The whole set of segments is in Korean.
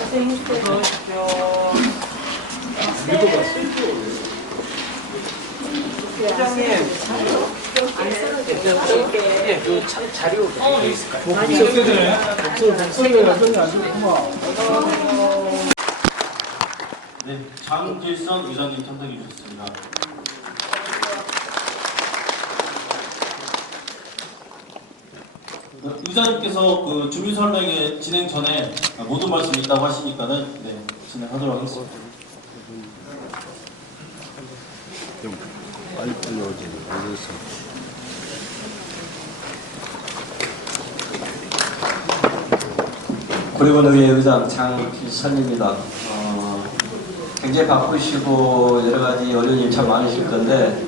회장님, 그 자료 있을까요? 목소리가 전혀 안 좋구만. 네, 장길선 의장님 탐탁해 주셨습니다. 의장님께서 그 주민 설명회 진행 전에 모든 말씀이 있다고 하시니까는 네, 진행하도록 하겠습니다. 좀 빨리 오지. 알겠어. 구례군의회 의장 장길선입니다. 굉장히 바쁘시고 여러 가지 어려움이 참 많으실 건데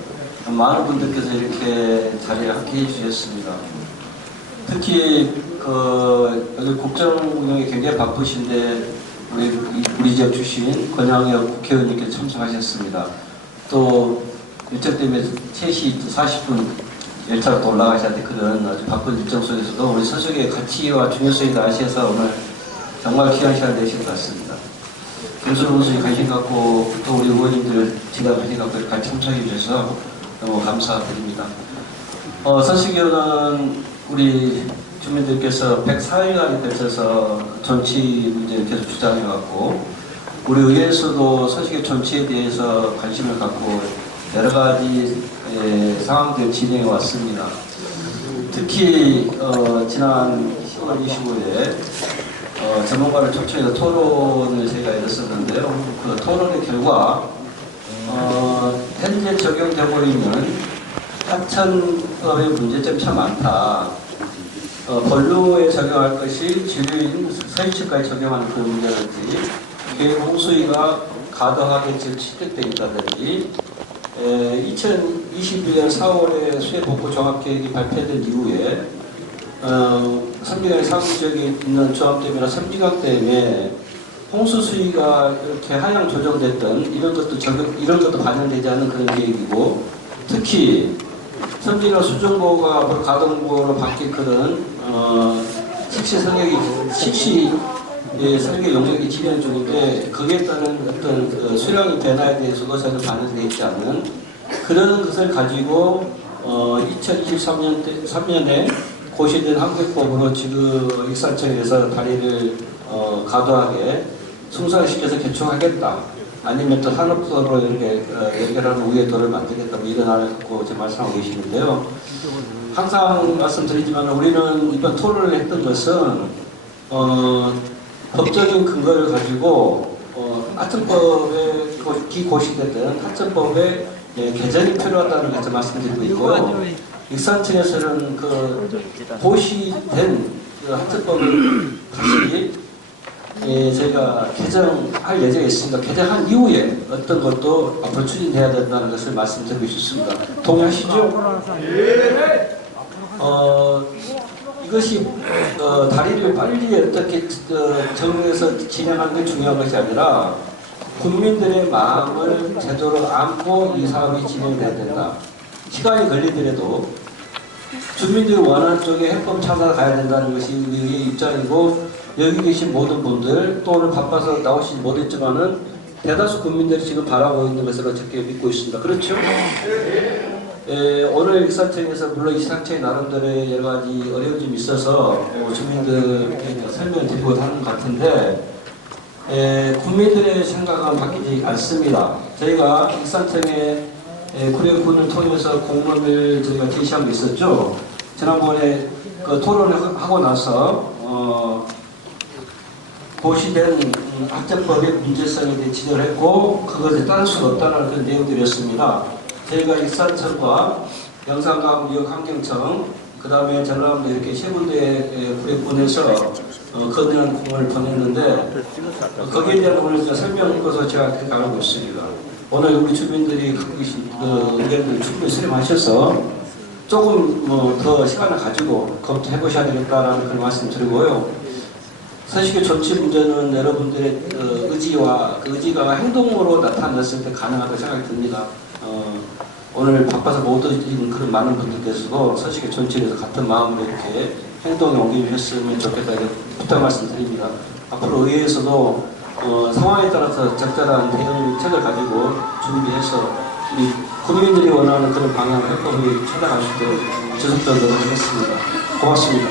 많은 분들께서 이렇게 자리를 함께 해주셨습니다. 특히 여기 국정 운영이 굉장히 바쁘신데 우리 지역 출신 권양혁 국회의원님께서 참석하셨습니다. 또 일정 때문에 3시 40분 열차로 또 올라가셔야 되거든. 아주 바쁜 일정 속에서도 우리 서적의 가치와 중요성을 아셔서 오늘 정말 귀한 시간 내신 것 같습니다. 김수로 원수님 관심 갖고 또 우리 의원님들 지난 관심 갖고 같이 참석해 주셔서 너무 감사드립니다. 서식위원은 우리 주민들께서 104일간에 걸쳐서 정치 문제를 계속 주장해왔고 우리 의회에서도 서식의 정치에 대해서 관심을 갖고 여러 가지 상황들을 진행해 왔습니다. 특히 지난 10월 25일에 전문가를 초청해서 토론을 저희가 열었었는데요. 그 토론의 결과 현재 적용되고 있는 하천법의 문제점이 참 많다. 본루에 적용할 것이 진류인 서해측까지 적용하는 그 문제라든지 계획 홍수위가 과도하게 집중돼 있다든지 2021년 4월에 수해복구 종합계획이 발표된 이후에 섬진강의 상류 지역에 있는 조합댐이나 섬진강댐에 홍수 수위가 이렇게 하향 조정됐던 이런 것도 반영되지 않은 그런 계획이고 특히 섬진강 수중보가 가동보로 바뀐 그런 식시 설계 용역이 진행 중인데 거기에 따른 어떤 그 수량의 변화에 대해서도 전혀 반영되어 있지 않은 그런 것을 가지고 2023년에 고시된 항공법으로 지금 익산청에서 발의를 과도하게 승소시켜서 개통하겠다. 아니면 또 산업도로 이렇게 연결하는 우회도를 만들겠다. 뭐 이런 안을 지금 말씀하고 계시는데요. 항상 말씀드리지만 우리는 이번 토론을 했던 것은 법적인 근거를 가지고 하천법에 기고시됐던 하천법의 개정이 필요하다는 것을 말씀드리고 있고요. 익산청에서는 그 고시된 그 하천법을 다시 저희가 개정할 예정이 있습니다. 개정한 이후에 어떤 것도 앞으로 추진해야 된다는 것을 말씀드리고 싶습니다. 동의하시죠? 이것이 다리를 빨리 어떻게 정해서 진행하는 게 중요한 것이 아니라 국민들의 마음을 제대로 안고 이 사업이 진행돼야 된다. 시간이 걸리더라도 주민들이 원하는 쪽에 해법 찾아 가야 된다는 것이 우리의 입장이고 여기 계신 모든 분들 또 오늘 바빠서 나오시지 못했지만은 대다수 국민들이 지금 바라고 있는 것으로 저렇게 믿고 있습니다. 그렇죠? 오늘 익산청에서 물론 익산청의 나름대로의 여러 가지 어려움이 좀 있어서 주민들에게 설명을 드리고 하는 것 같은데 국민들의 생각은 바뀌지 않습니다. 저희가 익산청의 구례군을 통해서 공문을 저희가 제시한 게 있었죠. 지난번에 그 토론을 하고 나서 고시된 하천법의 문제성에 대해 지적을 했고 그것에 따를 수 없다는 그런 내용들이었습니다. 저희가 익산청과 영산강 지역환경청 그 다음에 전라남도 이렇게 세 군데의 구례군에서 건의한 공문을 보냈는데 거기에 대한 오늘 설명을 읽어서 제가 그렇게 알고 있습니다. 오늘 우리 주민들이 갖고 계신 그 의견을 충분히 수렴하셔서 조금 더 시간을 가지고 검토해 보셔야 되겠다라는 그런 말씀 드리고요. 서식의 조치 문제는 여러분들의 의지와 그 의지가 행동으로 나타났을 때 가능하다고 생각이 듭니다. 오늘 바빠서 못 오신 그런 많은 분들께서도 서식의 정치에 대해서 같은 마음으로 이렇게 행동에 옮겨주셨으면 좋겠다 이렇게 부탁 말씀드립니다. 앞으로 의회에서도 상황에 따라서 적절한 대응책을 가지고 준비해서 우리 국민들이 원하는 그런 방향 해법이 찾아갈 수 있도록 지속적으로 하겠습니다. 고맙습니다.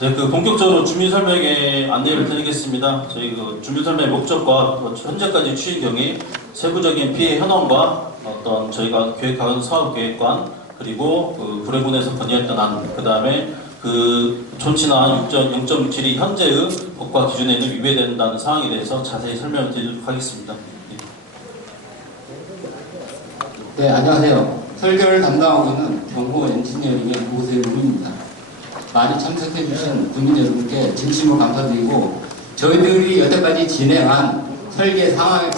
네, 본격적으로 주민 설명에 안내를 드리겠습니다. 저희 주민 설명의 목적과 현재까지 추진 경위, 세부적인 피해 현황과 어떤 저희가 계획하는 사업 계획관, 그리고 불회군에서 건의했던 안, 그 다음에 조치나 0.67이 현재의 법과 기준에는 위배된다는 사항에 대해서 자세히 설명을 드리도록 하겠습니다. 네, 안녕하세요. 설계를 담당하고 있는 경호 엔지니어링의 오세훈입니다. 많이 참석해주신 국민 여러분께 진심으로 감사드리고, 저희들이 여태까지 진행한 설계 상황에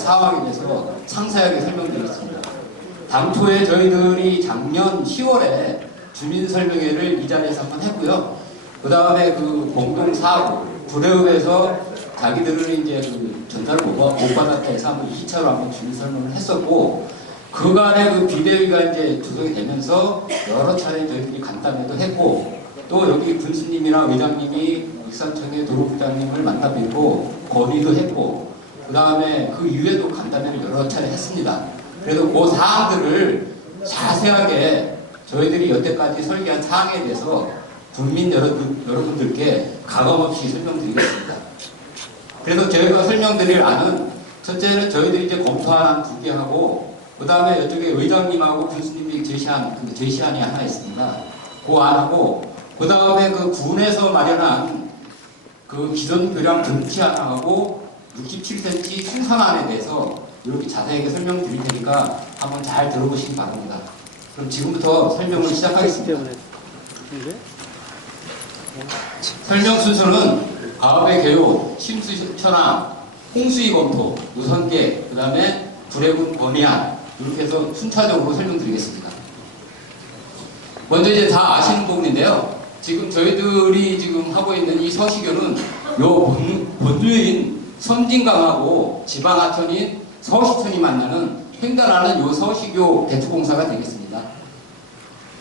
대해서 상세하게 설명드리겠습니다. 당초에 저희들이 작년 10월에 주민설명회를 이 자리에서 한번 했고요. 그 다음에 공동사고, 불회읍에서 자기들은 이제 전달을 못 받았다 해서 한번 2차로 한번 주민설명을 했었고, 그간에 비대위가 이제 조성이 되면서 여러 차례 저희들이 간담회도 했고, 또 여기 군수님이나 의장님이 익산청의 도로부장님을 만나 뵙고 건의도 했고, 그 다음에 그 이후에도 간담회를 여러 차례 했습니다. 그래서 그 사항들을 자세하게 저희들이 여태까지 설계한 사항에 대해서 국민 여러분들께 가감없이 설명드리겠습니다. 그래서 저희가 설명드릴 안은, 첫째는 저희들이 이제 검토한 2개 하고, 그 다음에 이쪽에 의장님하고 군수님이 제시안이 하나 있습니다. 그 안하고, 그 다음에 군에서 마련한 기존 교량 등치안하고 67cm 충상안에 대해서 이렇게 자세하게 설명드릴 테니까 한번 잘 들어보시기 바랍니다. 그럼 지금부터 설명을 시작하겠습니다. 설명 순서는 가업의 개요, 침수 현황, 홍수위 검토, 우선계획, 그 다음에 불해군 건의안, 이렇게 해서 순차적으로 설명드리겠습니다. 먼저 이제 다 아시는 부분인데요. 지금 저희들이 지금 하고 있는 이 서시교는 본류인 섬진강하고 지방하천인 서시천이 만나는 횡단하는 요 서시교 대투공사가 되겠습니다.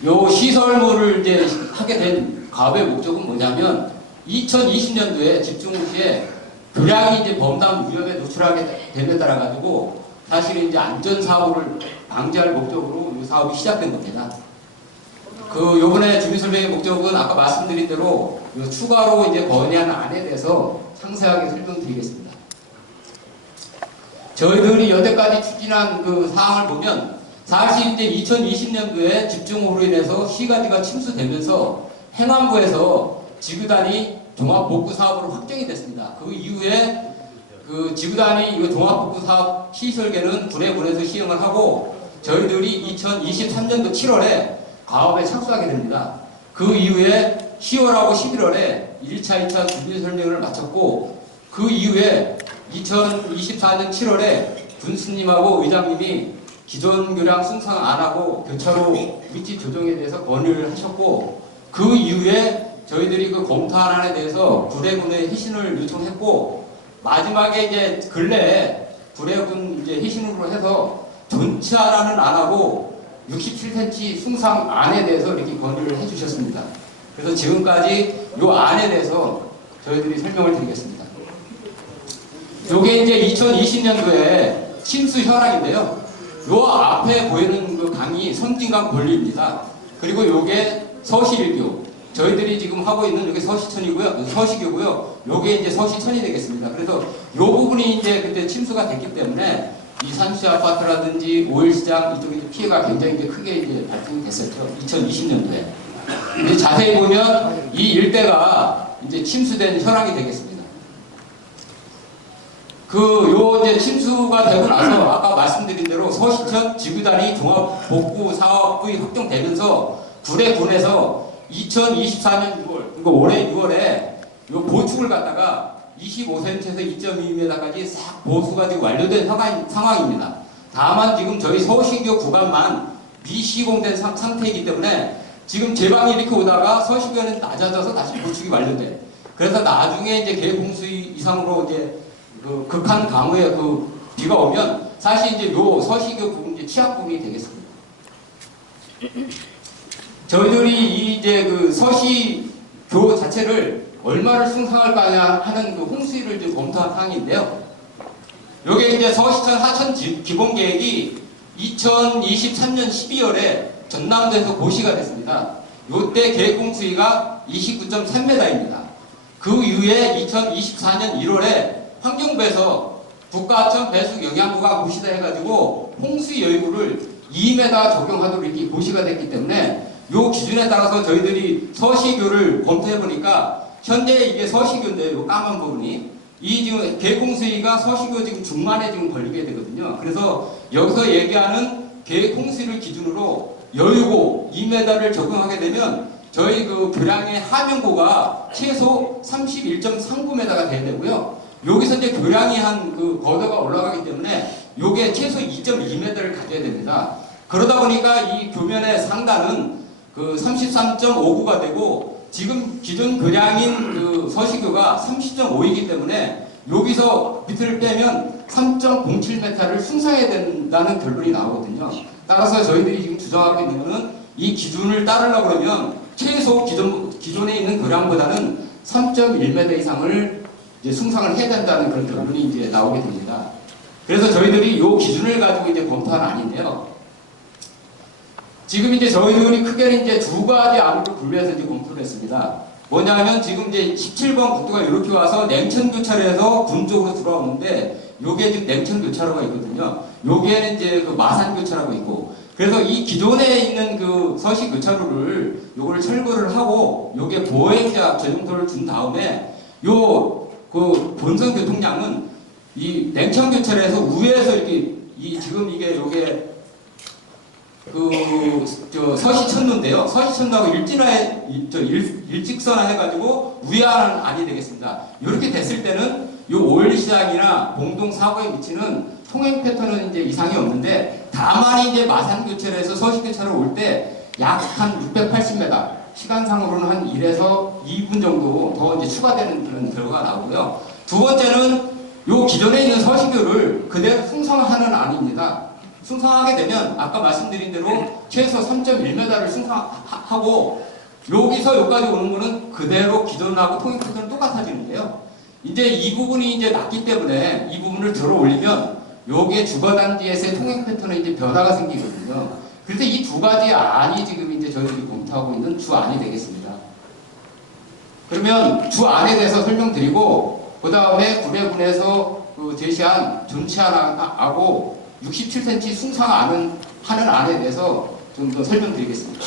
요 시설물을 이제 하게 된 가업의 목적은 뭐냐면, 2020년도에 집중호 시에 교량이 이제 범람 위험에 노출하게 됨에 따라 가지고 사실은 이제 안전사고를 방지할 목적으로 이 사업이 시작된 겁니다. 요번에 주민설명의 목적은 아까 말씀드린 대로 추가로 이제 건의하는 안에 대해서 상세하게 설명드리겠습니다. 저희들이 여태까지 추진한 사항을 보면, 사실 이제 2020년도에 집중호우로 인해서 시가지가 침수되면서 행안부에서 지구단위 종합복구 사업으로 확정이 됐습니다. 그 이후에 지구단위 종합복구 사업 시설계는 불해군에서 시행을 하고, 저희들이 2023년도 7월에 가업에 착수하게 됩니다. 그 이후에 10월하고 11월에 1차, 2차 주민설명을 마쳤고, 그 이후에 2024년 7월에 군수님하고 의장님이 기존 교량 승상 안 하고 교차로 위치 조정에 대해서 건의를 하셨고, 그 이후에 저희들이 검토한 안에 대해서 불해군의 희신을 요청했고, 마지막에 이제 근래에 불해군 이제 희신으로 해서 존치하라는 안하고 67cm 숭상 안에 대해서 이렇게 건의를 해주셨습니다. 그래서 지금까지 이 안에 대해서 저희들이 설명을 드리겠습니다. 이게 이제 2020년도에 침수 현황인데요. 이 앞에 보이는 강이 섬진강 본류입니다. 그리고 이게 서시일교. 저희들이 지금 하고 있는 이게 서시천이고요, 서시교고요. 이게 이제 서시천이 되겠습니다. 그래서 이 부분이 이제 그때 침수가 됐기 때문에 이 산시 아파트라든지 오일시장 이쪽에 피해가 굉장히 이제 크게 이제 발생이 됐었죠. 2020년도에. 근데 자세히 보면 이 일대가 이제 침수된 현황이 되겠습니다. 요 이제 침수가 되고 나서 아까 말씀드린 대로 서시천 지구단위 종합복구 사업이 확정되면서 불해군에서 2024년 6월, 그러니까 올해 6월에 요 보충을 갖다가 25cm에서 2.2m까지 싹 보수가 지금 완료된 상황입니다. 다만 지금 저희 서시교 구간만 미시공된 상태이기 때문에 지금 제방이 이렇게 오다가 서시교는 낮아져서 다시 보충이 완료돼. 그래서 나중에 이제 계획공수위 이상으로 이제 극한 강우에 비가 오면 사실 이제 요 서시교 부분 이제 취약 부분이 되겠습니다. 저희들이 이 이제 그 서시교 자체를 얼마를 승상할 거냐 하는 그 홍수위를 좀 검토한 사항인데요. 요게 이제 서시천 하천 기본 계획이 2023년 12월에 전남도에서 고시가 됐습니다. 요때 계획 홍수위가 29.3m입니다. 그 이후에 2024년 1월에 환경부에서 국가하천 배수 영향부가 고시다 해가지고 홍수위 여유구를 2m 적용하도록 이렇게 고시가 됐기 때문에 요 기준에 따라서 저희들이 서시교를 검토해 보니까 현재 이게 서시교인데 요 까만 부분이 이 지금 계획홍수위가 서시교 지금 중반에 지금 걸리게 되거든요. 그래서 여기서 얘기하는 계획홍수위를 기준으로 여유고 2m를 적용하게 되면 저희 그 교량의 하면고가 최소 31.39m가 돼야 되고요. 여기서 이제 교량이 한 그 거도가 올라가기 때문에 요게 최소 2.2m를 가져야 됩니다. 그러다 보니까 이 교면의 상단은 그 33.59가 되고 지금 기존 교량인 그 서시교가 30.5이기 때문에 여기서 밑을 빼면 3.07m를 승상해야 된다는 결론이 나오거든요. 따라서 저희들이 지금 주장하고 있는 것은 이 기준을 따르려고 그러면 최소 기존에 있는 교량보다는 3.1m 이상을 이제 승상을 해야 된다는 그런 결론이 이제 나오게 됩니다. 그래서 저희들이 이 기준을 가지고 이제 검토한 안인데요. 지금 이제 저희들이 크게는 이제 두 가지 안으로 분류해서 이제 검토를 했습니다. 뭐냐면 지금 이제 17번 국도가 이렇게 와서 냉천교차로에서 군 쪽으로 들어오는데 요게 지금 냉천교차로가 있거든요. 요게는 이제 그 마산교차로가 있고 그래서 이 기존에 있는 그 서시교차로를 요거를 철거를 하고 요게 보행자 전용도를 준 다음에 요 그 본선 교통량은 이 냉천교차로에서 우회해서 이렇게 이 지금 이게 요게 저 서시천로인데요. 서시천로하고 일직선화 해가지고 우회하는 안이 되겠습니다. 이렇게 됐을 때는 이 오일시장이나 봉동 사고에 미치는 통행 패턴은 이제 이상이 없는데 다만 이제 마산교차로에서 서시교차로 올 때 약 한 680m 시간상으로는 한 1에서 2분 정도 더 이제 추가되는 그런 결과가 나오고요. 두 번째는 이 기존에 있는 서시교를 그대로 승상하는 안입니다. 승상하게 되면 아까 말씀드린 대로 최소 3.1m를 승상하고 여기서 여기까지 오는 거는 그대로 기존하고 통행 패턴은 똑같아지는데요. 이제 이 부분이 이제 낮기 때문에 이 부분을 들어 올리면 요게 주거단지에서의 통행 패턴에 이제 변화가 생기거든요. 그래서 이 두 가지 안이 지금 이제 저희들이 검토하고 있는 주안이 되겠습니다. 그러면 주안에 대해서 설명드리고 그 다음에 구례군에서 그 제시한 전치안하고 67cm 승상하는 안에 대해서 좀 더 설명드리겠습니다.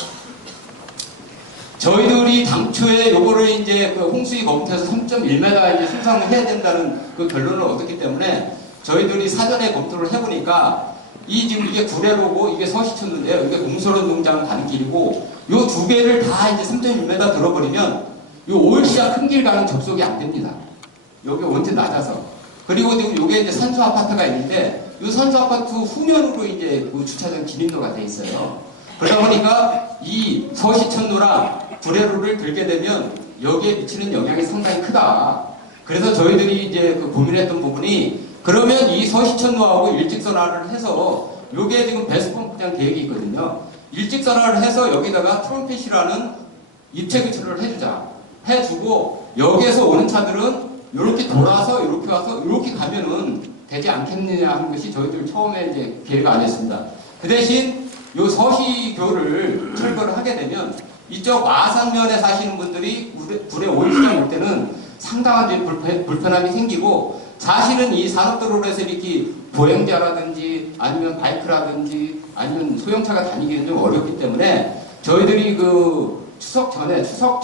저희들이 당초에 요거를 이제 그 홍수위 검토해서 3.1m 이제 승상을 해야 된다는 그 결론을 얻었기 때문에 저희들이 사전에 검토를 해보니까 이 지금 이게 구례로고 이게 서시천로인데요. 이게 공설원 농장 가는 길이고 요 두 개를 다 이제 3.1m 들어버리면 요 오일시장 큰 길 가는 접속이 안 됩니다. 여기 원체 낮아서. 그리고 지금 요게 이제 산수 아파트가 있는데 이 산수 아파트 후면으로 이제 그 주차장 진입로가 돼 있어요. 그러다 보니까 이 서시천로랑 구례로를 들게 되면 여기에 미치는 영향이 상당히 크다. 그래서 저희들이 이제 그 고민했던 부분이 그러면 이 서시천로하고 일직선화를 해서 요게 지금 배수펌프장 계획이 있거든요. 일직선화를 해서 여기다가 트럼펫이라는 입체교차로를 해주자. 해주고 여기에서 오는 차들은 이렇게 돌아서 이렇게 와서 이렇게 가면은 되지 않겠느냐 하는 것이 저희들 처음에 이제 계획 안 했습니다. 그 대신 요 서시교를 철거를 하게 되면 이쪽 마산면에 사시는 분들이 구례 오일시장 올 때는 상당한 이제 불편함이 생기고 사실은 이 산업도로로 해서 이렇게 보행자라든지 아니면 바이크라든지 아니면 소형차가 다니기는 좀 어렵기 때문에 저희들이 그 추석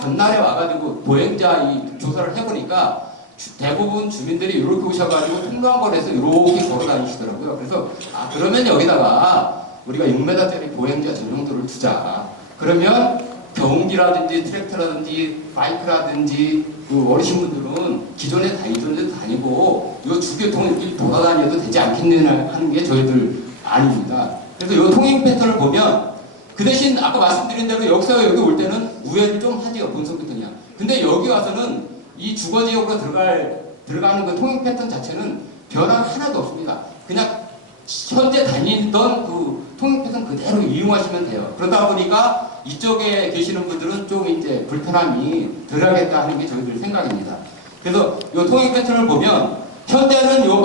전날에 와가지고 보행자 이 조사를 해보니까 대부분 주민들이 이렇게 오셔가지고 통로한거리에서 이렇게 걸어 다니시더라고요. 그래서 그러면 여기다가 우리가 6m짜리 보행자 전용도를 두자. 그러면 경운기라든지 트랙터라든지 바이크라든지 그 어르신분들은 기존에 이전에 다니고 이 주교통을 이렇게 돌아다녀도 되지 않겠느냐 하는 게 저희들 안입니다. 그래서 이 통행 패턴을 보면 그 대신 아까 말씀드린 대로 여기서 여기 올 때는 우회를 좀 하지요. 본선교통이야. 근데 여기 와서는 이 주거지역으로 들어가는 그 통행 패턴 자체는 변화가 하나도 없습니다. 그냥 현재 다니던 그 통행패턴 그대로 이용하시면 돼요. 그러다 보니까 이쪽에 계시는 분들은 좀 이제 불편함이 덜하겠다 하는 게 저희들 생각입니다. 그래서 이 통행패턴을 보면 현대는 요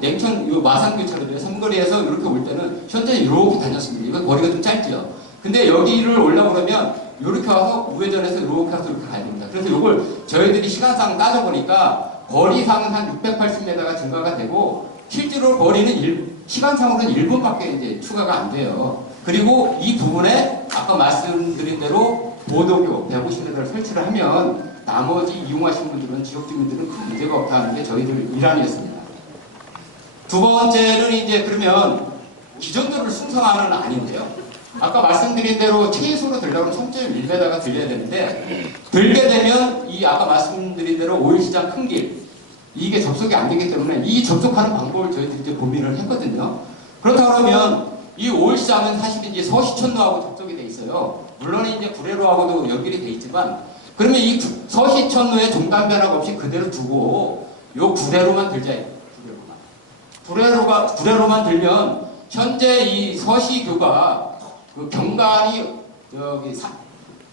냉천 요 마산교차로도요. 삼거리에서 이렇게 올 때는 현재는 이렇게 다녔습니다. 이거 거리가 좀 짧죠. 근데 여기를 올라오려면 이렇게 와서 우회전해서 이렇게 와서 이렇게 가야 됩니다. 그래서 이걸 저희들이 시간상 따져보니까 거리상은 한 680m가 증가가 되고 실제로 거리는 시간상으로는 1분밖에 이제 추가가 안 돼요. 그리고 이 부분에 아까 말씀드린 대로 보도교 150m를 설치를 하면 나머지 이용하시는 분들은 지역 주민들은 큰 문제가 없다는 게 저희들 일환이었습니다. 두 번째는 이제 그러면 기존도를 순서화는 아닌데요. 아까 말씀드린 대로 최소로 들려면 3.1m가 들려야 되는데 들게 되면 이 아까 말씀드린 대로 오일시장 큰 길 이게 접속이 안 되기 때문에 이 접속하는 방법을 저희들이 이제 고민을 했거든요. 그렇다 그러면 이 오일시장은 사실 이제 서시천로하고 접속이 돼 있어요. 물론 이제 구례로하고도 연결이 돼 있지만 그러면 이 서시천로에 종단 변화가 없이 그대로 두고 요 구례로만 들자. 구례로만 들면 현재 이 서시교가 그 경관이 여기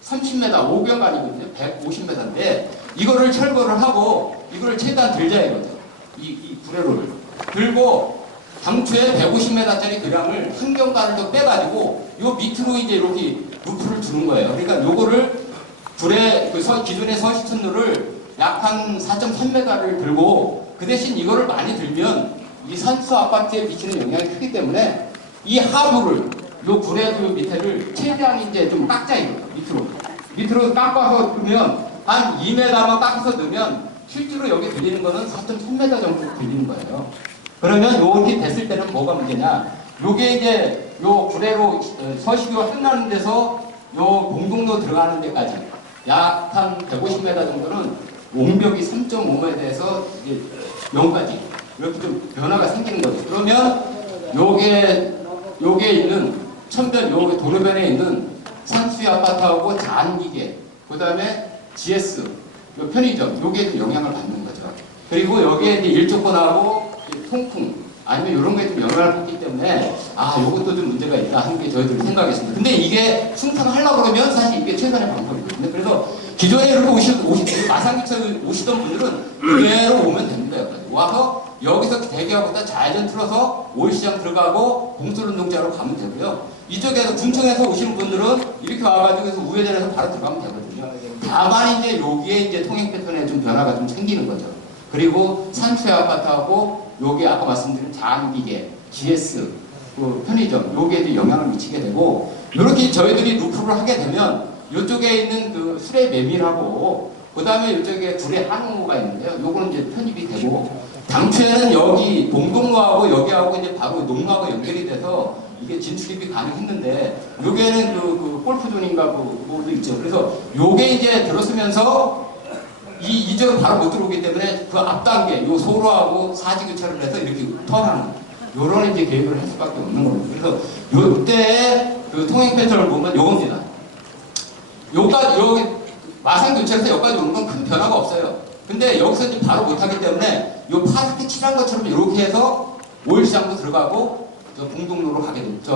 30m, 5경관이거든요. 150m인데 이거를 철거를 하고 이거를 최대한 들자 이거죠. 이 구례로를 들고 당초에 150m짜리 교량을 한 경관을 더 빼가지고 요 밑으로 이제 이렇게 루프를 두는 거예요. 그러니까 요거를 기존의 서시천로를 약 한 4.3m를 들고 그 대신 이거를 많이 들면 이 산수 아파트에 미치는 영향이 크기 때문에 이 하부를 요 구례도 밑에를 최대한 이제 좀 깎자 이거 밑으로 깎아서 넣으면 한 2m만 깎아서 넣으면 실제로 여기 들리는 거는 4.3m 정도 들리는 거예요. 그러면 요게 됐을 때는 뭐가 문제냐? 요게 이제 요 구례로 서시교가 끝나는 데서 요 공동로 들어가는 데까지 약 한 150m 정도는 옹벽이 3.5m에서 0까지 이렇게 좀 변화가 생기는 거죠. 그러면 요게 있는 천변 요 도로변에 있는 산수유 아파트하고 잔기계 그 다음에 GS 요 편의점 요게 좀 영향을 받는 거죠. 그리고 여기에 이제 일조권하고 통풍 아니면 이런 거에 좀 영향을 받기 때문에 요것도 좀 문제가 있다 하는 게 저희들이 생각했습니다. 근데 이게 승탄하려고 그러면 사실 이게 최선의 방법이거든요. 그래서 기존에 이렇게 마산기차에 오시던 분들은 그대로 오면 됩니다. 와서 여기서 대기하고다 좌회전 틀어서 오일시장 들어가고 공설운동장으로 가면 되고요. 이쪽에서 군청에서 오시는 분들은 이렇게 와가지고 해서 우회전해서 바로 들어가면 되거든요. 다만 이제 여기에 이제 통행 패턴에 좀 변화가 좀 생기는 거죠. 그리고 산수유 아파트하고 여기 아까 말씀드린 자한기계, GS, 그 편의점 요게 이제 영향을 미치게 되고 이렇게 저희들이 루프를 하게 되면 이쪽에 있는 그 수레 메밀하고 그 다음에 이쪽에 구례 한우가 있는데요. 요거는 이제 편입이 되고 당초에는 여기 봉동로하고 여기하고 이제 바로 농로하고 연결이 돼서 이게 진출입이 가능했는데 요게는 그 골프존인가 뭐도 있죠. 그래서 요게 이제 들어서면서 이쪽으로 바로 못 들어오기 때문에 그 앞 단계 요 소로하고 사지교차를 해서 이렇게 턴하는 요런 이제 계획을 할 수밖에 없는 겁니다. 그래서 요때 그 통행 패턴을 보면 요겁니다. 여기 마산교차에서 여기까지 오는 건 큰 변화가 없어요. 근데 여기서 이제 바로 못하기 때문에 요 파랗게 칠한 것처럼 이렇게 해서 오일시장도 들어가고 저 공동로로 가게 됩니다.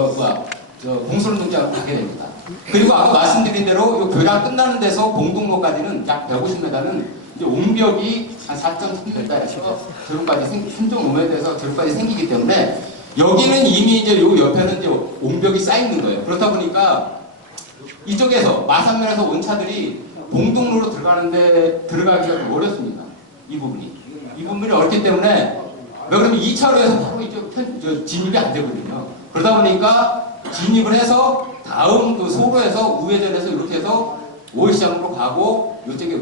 저 공설운동장으로 가게 됩니다. 그리고 아까 말씀드린 대로 요 교량 끝나는 데서 공동로까지는 약 150m는 이제 옹벽이 한 4.3m에서 저런까지 3.5m에서 저런까지 생기기 때문에 여기는 이미 이제 요 옆에는 이제 옹벽이 쌓여 있는 거예요. 그렇다 보니까 이쪽에서 마산면에서 온 차들이 공동로로 들어가기가 좀 어렵습니다. 이 부분이 어렵기 때문에 왜 그러면 2차로에서 바로 이쪽 진입이 안 되거든요. 그러다 보니까 진입을 해서 다음 그 소로에서 우회전해서 이렇게 해서 오일시장으로 가고 이쪽에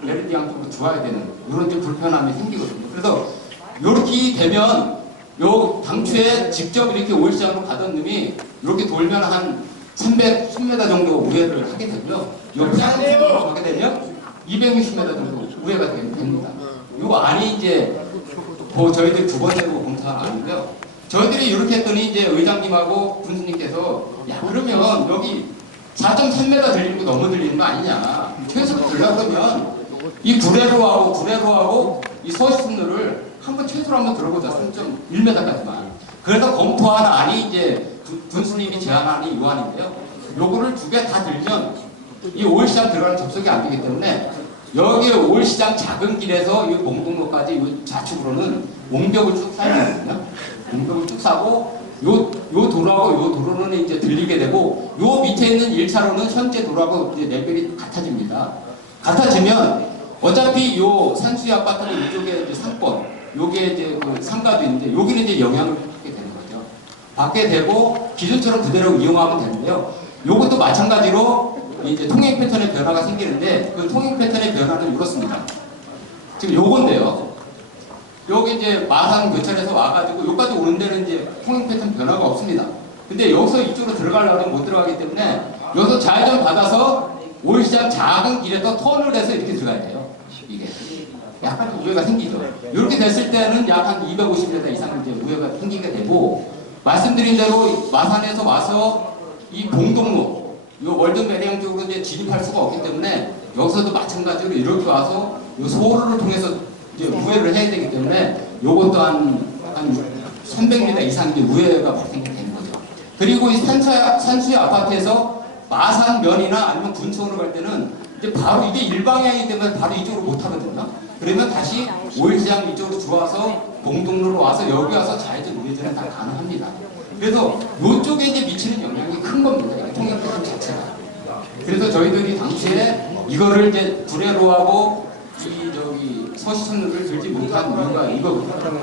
메리디앙 쪽으로 들어와야 되는 이런 좀 불편함이 생기거든요. 그래서 이렇게 되면 요 당초에 직접 이렇게 오일시장으로 가던 놈이 이렇게 돌면 한 310m 정도 우회를 하게 되고요. 요 편으로 가게 되면 260m 정도 우회가 됩니다. 요 안이 이제 저희들 두 번째로 공사한 안인데요. 저희들이 이렇게 했더니 이제 의장님하고 군수님께서 야 그러면 여기 4.3m 들리는 거 너무 들리는 거 아니냐. 최소로 들려고 그러면 이 구례로하고 이 서시순로를 최소로 한번 들어보자. 3.1m까지만. 그래서 검토한 안이 이제 군수님이 제안하는 요안인데요. 요거를 두 개 다 들면 이 5일시장 들어가는 접속이 안 되기 때문에 여기에 5일시장 작은 길에서 이 봉동로까지 이 좌측으로는 옹벽을 쭉 쌓이거든요. 옹벽을 쭉 싸고 요 도로하고 요 도로는 이제 들리게 되고 요 밑에 있는 1차로는 현재 도로하고 이제 레벨이 같아집니다. 같아지면 어차피 요 산수유 아파트는 이쪽에 이제 상권, 요게 이제 그 상가도 있는데 여기는 이제 영향을 받게 되는 거죠. 받게 되고 기존처럼 그대로 이용하면 되는데요. 요것도 마찬가지로 이제 통행 패턴의 변화가 생기는데 그 통행 패턴의 변화는 이렇습니다. 지금 요건데요. 여기 이제 마산 교차에서 와가지고 여기까지 오는 데는 이제 통행 패턴 변화가 없습니다. 근데 여기서 이쪽으로 들어가려면 못 들어가기 때문에 여기서 좌회전 받아서 5일시장 작은 길에서 턴을 해서 이렇게 들어가야 돼요. 이게 약간 우회가 생기죠. 이렇게 됐을 때는 약 한 250m 이상 이제 우회가 생기게 되고 말씀드린 대로 마산에서 와서 이 봉동로, 이 월드 매리앙 쪽으로 이제 진입할 수가 없기 때문에 여기서도 마찬가지로 이렇게 와서 이 소로를 통해서 이제 우회를 해야 되기 때문에 요것도 한 300m 이상 이제 우회가 발생이 되는 거죠. 그리고 이 산수유 아파트에서 마산면이나 아니면 군청으로 갈 때는 이제 바로 이게 일방향이기 때문에 바로 이쪽으로 못 하거든요. 그러면 다시 5일시장 이쪽으로 들어와서 봉동로로 와서 여기 와서 좌회전 우회전은 다 가능합니다. 그래서 이쪽에 이제 미치는 영향이 큰 겁니다. 통행 패턴 자체가. 그래서 저희들이 당시에 이거를 이제 구례로하고 서시천로를 들지 못한 이유가 이거거든요.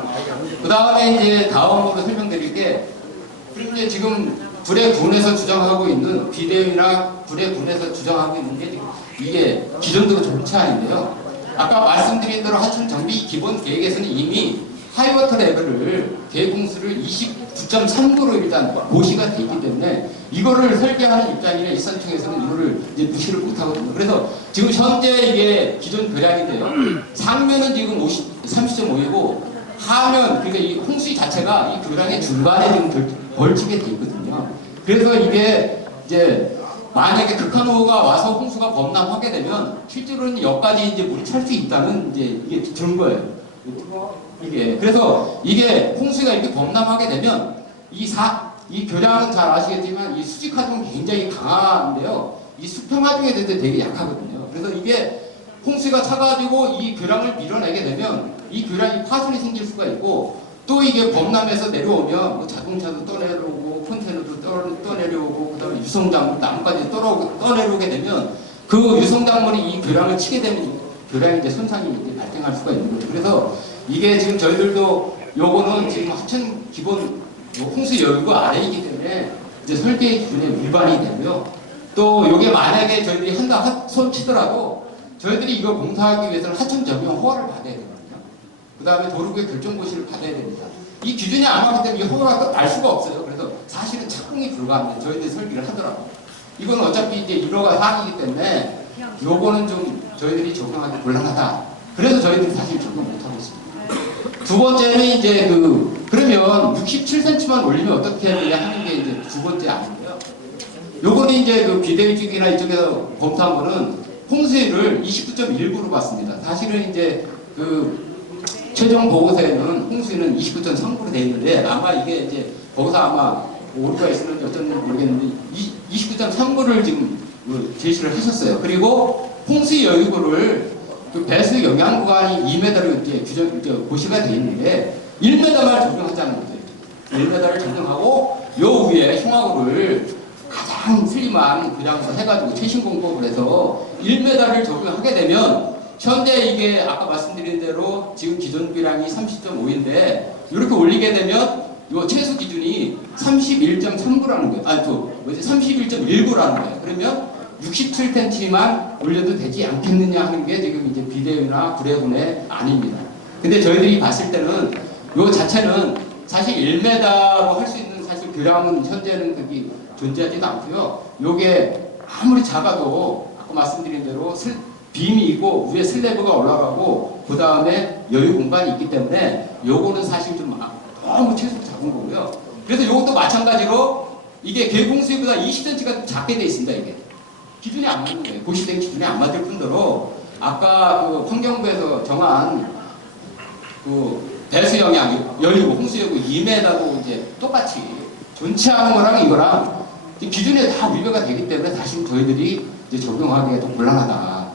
그 다음에 이제 다음으로 설명드릴 게, 이제 지금 구례군에서 주장하고 있는 비대위나 구례군에서 주장하고 있는 게 이게 기존도로 정차인데요. 아까 말씀드린 대로 하천 정비 기본 계획에서는 이미 하이워터 레벨을 계획공수를 29.39로 일단 고시가 되어 있기 때문에 이거를 설계하는 입장이나 일산청에서는 이거를 이제 무시를 못하거든요. 그래서 지금 현재 이게 기존 교량인데요. 상면은 지금 30.5이고 하면 그러니까 이 홍수위 자체가 이 교량의 중간에 지금 걸치게 되어 있거든요. 그래서 이게 이제 만약에 극한호우가 와서 홍수가 범람하게 되면 실제로는 여기까지 이제 물이 찰 수 있다는 이제 이게 증거예요. 이게 그래서 이게 홍수가 이렇게 범람하게 되면 이 교량은 잘 아시겠지만 이 수직 하중이 굉장히 강한데요. 이 수평 하중에 대해서 되게 약하거든요. 그래서 이게 홍수가 차가지고 이 교량을 밀어내게 되면 이 교량이 파손이 생길 수가 있고 또 이게 범람해서 내려오면 뭐 자동차도 떠내려오고 컨테이너도 떠내려오고 그다음에 유성작물 나무까지 떠내려오게 되면 그 유성작물이 이 교량을 치게 되면 교량이 이제 손상이 이제 발생할 수가 있는 거죠. 그래서 이게 지금 저희들도 요거는 지금 하천 기본 홍수 여유가 아래이기 때문에 이제 설계 기준에 위반이 되고요. 또 요게 만약에 저희들이 한다 손 치더라도 저희들이 이걸 공사하기 위해서는 하천 적용 허가를 받아야 되거든요. 그 다음에 도로구의 결정고시를 받아야 됩니다. 이 기준이 안 맞기 때문에 이 허가가 날 수가 없어요. 그래서 사실은 착공이 불가합니다. 저희들이 설계를 하더라도. 이건 어차피 이제 1호가 사항이기 때문에 요거는 좀 저희들이 적용하기 곤란하다. 그래서 저희들이 사실 적용 못하고 있습니다. 두 번째는 이제 그러면 67cm만 올리면 어떻게 해야 되냐 하는 게 이제 두 번째 아닌데요. 요거는 이제 그 비대위 쪽이나 이쪽에서 검토한 거는 홍수율을 29.19로 봤습니다. 사실은 이제 최종 보고서에는 홍수율은 29.3으로 되어 있는데 아마 이게 이제 거기서 아마 오류가 있으면 어쩐지 모르겠는데 29.3구를 지금 제시를 하셨어요. 그리고 홍수 여유구를 배수 영향 구간이 2m로 이제 고시가 되어 있는데 1m만 적용하자는 거죠. 1m를 적용하고 요 위에 흉화구를 가장 슬림한 교량으로 해가지고 최신 공법을 해서 1m를 적용하게 되면 현재 이게 아까 말씀드린 대로 지금 기존 교량이 30.5인데 이렇게 올리게 되면 요 최소 기준이 31.39라는 거예요. 31.19라는 거예요. 그러면 67cm만 올려도 되지 않겠느냐 하는 게 지금 이제 비대위나 구례군의 아닙니다. 근데 저희들이 봤을 때는 요 자체는 사실 1m로 할 수 있는 사실 교량은 현재는 그게 존재하지도 않고요. 요게 아무리 작아도 아까 말씀드린 대로 빔이 있고 위에 슬래브가 올라가고 그 다음에 여유 공간이 있기 때문에 요거는 사실 좀 너무 최소 작은 거고요. 그래서 요것도 마찬가지로 이게 계획공수위보다 20cm가 작게 돼 있습니다. 이게 기준이 안 맞는 거예요. 고시된 기준이 안 맞을 뿐더러 아까 환경부에서 정한 배수 영향 여유 홍수 여유 2m도 이제 똑같이 좋지 않은 거랑 이거랑 기준에 다 위배가 되기 때문에 사실 저희들이 이제 적용하기가 더 곤란하다.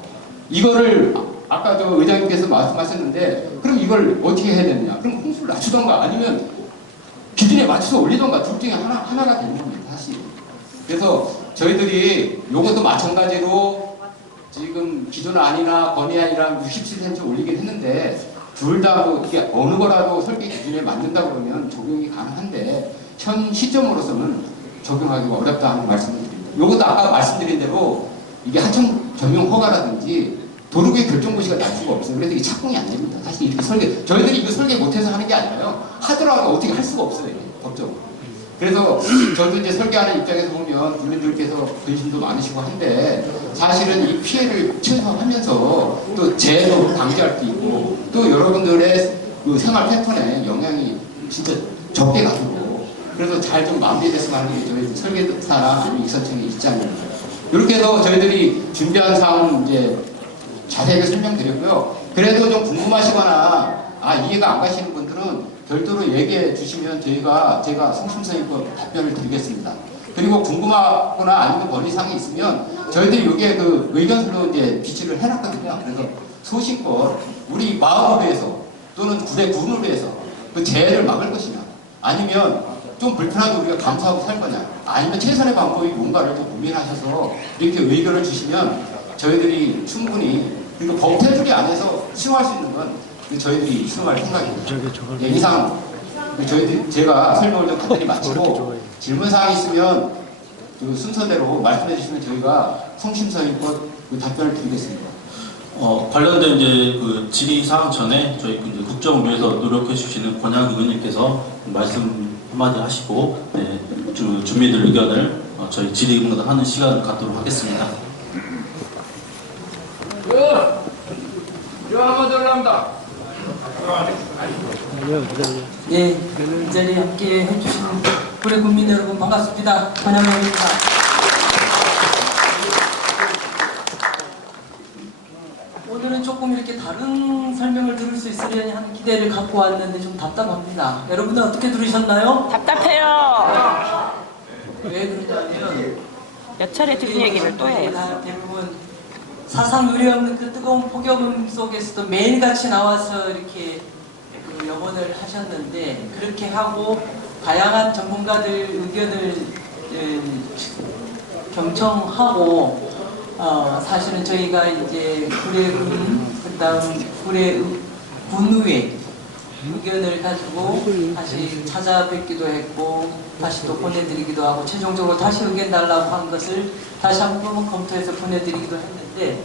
이거를 아까 저 의장님께서 말씀하셨는데 그럼 이걸 어떻게 해야 되느냐? 그럼 홍수를 낮추던가 아니면 기준에 맞춰서 올리던가 둘 중에 하나가 되는 겁니다. 사실. 그래서 저희들이 이것도 마찬가지로 지금 기존안이나 건의안이랑 67cm 올리긴 했는데 둘 다 뭐 이게 어느 거라도 설계 기준에 맞는다 그러면 적용이 가능한데 현 시점으로서는 적용하기가 어렵다 하는 말씀을 드립니다. 이것도 아까 말씀드린 대로 이게 하청 전용 허가라든지 도로의 결정고시가 날 수가 없어요. 그래서 이게 착공이 안 됩니다. 사실 이렇게 설계, 저희들이 이거 설계 못해서 하는 게 아니라요. 하더라도 어떻게 할 수가 없어요. 이게, 법적으로. 그래서 저도 이제 설계하는 입장에서 보면 국민들께서 관심도 많으시고 한데 사실은 이 피해를 최소화하면서 또 재해도 방지할 수 있고 또 여러분들의 그 생활 패턴에 영향이 진짜 적게 가도록 그래서 잘 좀 마무리됐으면 하는 게 저희 설계사나 아니면 이사청의 입장입니다. 이렇게 해서 저희들이 준비한 사항은 이제 자세하게 설명드렸고요. 그래도 좀 궁금하시거나 이해가 안 가시는 분들은 별도로 얘기해 주시면 제가 성심성의껏 답변을 드리겠습니다. 그리고 궁금하거나 아니면 건의사항이 있으면 저희들이 여기에 그 의견서로 이제 비치를 해놨거든요. 그래서 소신껏 우리 마을을 위해서 또는 군을 위해서 그 재해를 막을 것이냐 아니면 좀 불편하게 우리가 감수하고 살 거냐 아니면 최선의 방법이 뭔가를 좀 고민하셔서 이렇게 의견을 주시면 저희들이 충분히 그리고 법 테두리 안에서 수용할 수 있는 건 저희들이 수용할 생각입니다. 네, 이상 제가 설명을 좀 간단히 마치고 질문사항이 있으면 그 순서대로 말씀해 주시면 저희가 성심성의껏 그 답변을 드리겠습니다. 관련된 이제 그 질의 사항 전에 저희 이제 국정을 위해서 노력해 주시는 권양 의원님께서 말씀 한마디 하시고 주민들 의견을 저희 질의응답하는 시간을 갖도록 하겠습니다. 예, 이 자리에 함께 해주신 우리 국민 여러분 반갑습니다. 권양입니다. 오늘은 조금 이렇게 다른 설명을 들을 수 있으려니 하는 기대를 갖고 왔는데 좀 답답합니다. 여러분들 어떻게 들으셨나요? 답답해요. 왜 그러냐면 몇 차례 들은 얘기를 또 해요. 대부분 사상 유례없는 그 뜨거운 폭염 속에서도 매일같이 나와서 이렇게 그 염원을 하셨는데 그렇게 하고 다양한 전문가들 의견을 경청하고 사실은 저희가 이제 구례군 그다음 구례군의회 의견을 가지고 다시 찾아뵙기도 했고 다시 또 보내드리기도 하고 최종적으로 다시 의견 달라고 한 것을 다시 한번 검토해서 보내드리기도 했는데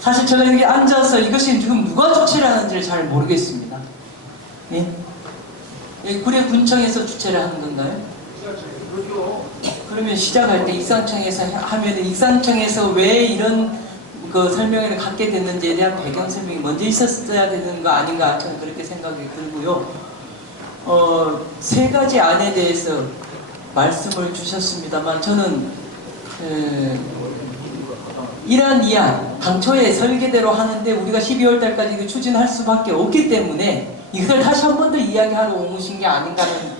사실 제가 여기 앉아서 이것이 지금 누가 주최를 하는지를 잘 모르겠습니다. 예? 구례군청에서 주최를 하는 건가요? 그러면 시작할 때 익산청에서 하면 익산청에서 왜 이런 그 설명회를 갖게 됐는지에 대한 배경 설명이 먼저 있었어야 되는 거 아닌가 저는 그렇게 생각이 들고요. 세 가지 안에 대해서 말씀을 주셨습니다만 저는 이러한 이안 당초에 설계대로 하는데 우리가 12월 달까지 추진할 수밖에 없기 때문에 이걸 다시 한 번 더 이야기하러 오신 게 아닌가는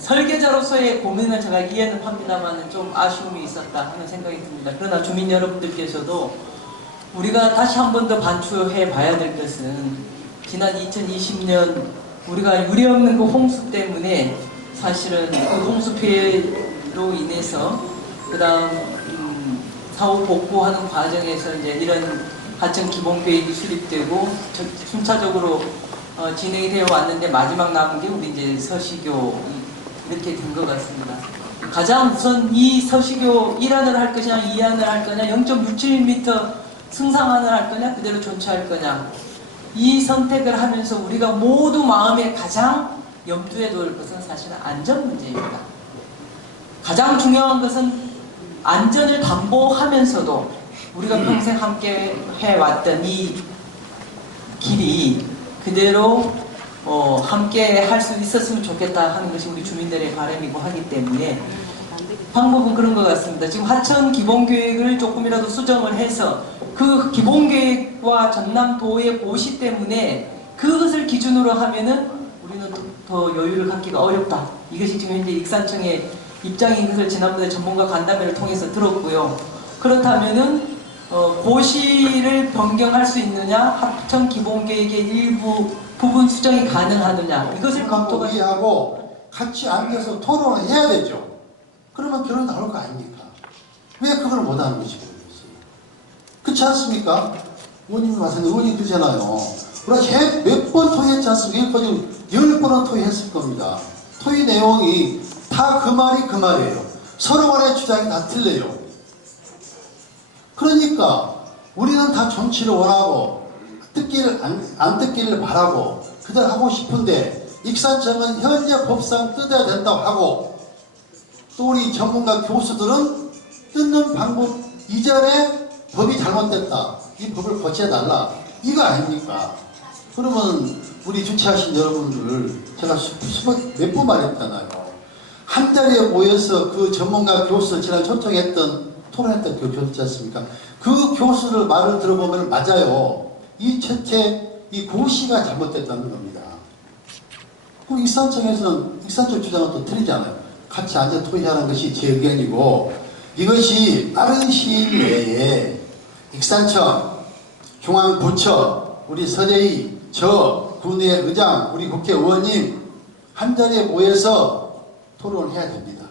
설계자로서의 고민을 제가 이해는 합니다만 좀 아쉬움이 있었다 하는 생각이 듭니다. 그러나 주민 여러분들께서도 우리가 다시 한 번 더 반추해 봐야 될 것은 지난 2020년 우리가 유례없는 그 홍수 때문에 사실은 그 홍수 피해로 인해서 그 다음 사후 복구하는 과정에서 이제 이런 하청 기본 계획이 수립되고 순차적으로 진행이 되어 왔는데 마지막 남은 게 우리 이제 서시교 이렇게 된 것 같습니다. 가장 우선 이 서시교 1안을 할 것이냐 2안을 할 거냐 0.67m 승상안을 할 거냐 그대로 존치할 거냐 이 선택을 하면서 우리가 모두 마음에 가장 염두에 둘 것은 사실은 안전 문제입니다. 가장 중요한 것은 안전을 담보하면서도 우리가 평생 함께 해왔던 이 길이 그대로 함께 할 수 있었으면 좋겠다 하는 것이 우리 주민들의 바람이고 하기 때문에 방법은 그런 것 같습니다. 지금 하천 기본계획을 조금이라도 수정을 해서 그 기본계획과 전남도의 고시 때문에 그것을 기준으로 하면은 우리는 더 여유를 갖기가 어렵다 이것이 지금 현재 익산청의 입장인 것을 지난번에 전문가 간담회를 통해서 들었고요. 그렇다면은 고시를 변경할 수 있느냐, 합천 기본계획의 일부 부분 수정이 가능하느냐, 이것을 검토가 하고 같이 앉아서 토론을 해야 되죠. 그러면 결론 나올 거 아닙니까? 왜 그걸 못하는 것이 모르겠어요. 그렇지 않습니까? 의원님 말씀, 의원님 그러잖아요. 우리가 몇 번 토의했지 않습니까? 여기까지 10번은 토의했을 겁니다. 토의 내용이 다 그 말이 그 말이에요. 서로 간의 주장이 다 틀려요. 그러니까 우리는 다 정치를 원하고 안 뜯기를 바라고 그대로 하고 싶은데 익산청은 현재 법상 뜯어야 된다고 하고 또 우리 전문가 교수들은 뜯는 방법 이전에 법이 잘못됐다. 이 법을 고쳐달라. 이거 아닙니까? 그러면 우리 주최하신 여러분들 제가 몇 번 말했잖아요. 한 자리에 모여서 그 전문가 교수 지난 초청했던 토론했던 그 교수 있지 않습니까? 그 교수들 말을 들어보면 맞아요. 이 고시가 잘못됐다는 겁니다. 그럼 익산청에서는 익산청 주장은 또 틀리잖아요. 같이 앉아 토의하는 것이 제 의견이고 이것이 빠른 시일 내에 익산청, 중앙부처, 우리 서재희, 저 군의 의장, 우리 국회의원님 한 자리에 모여서 토론을 해야 됩니다.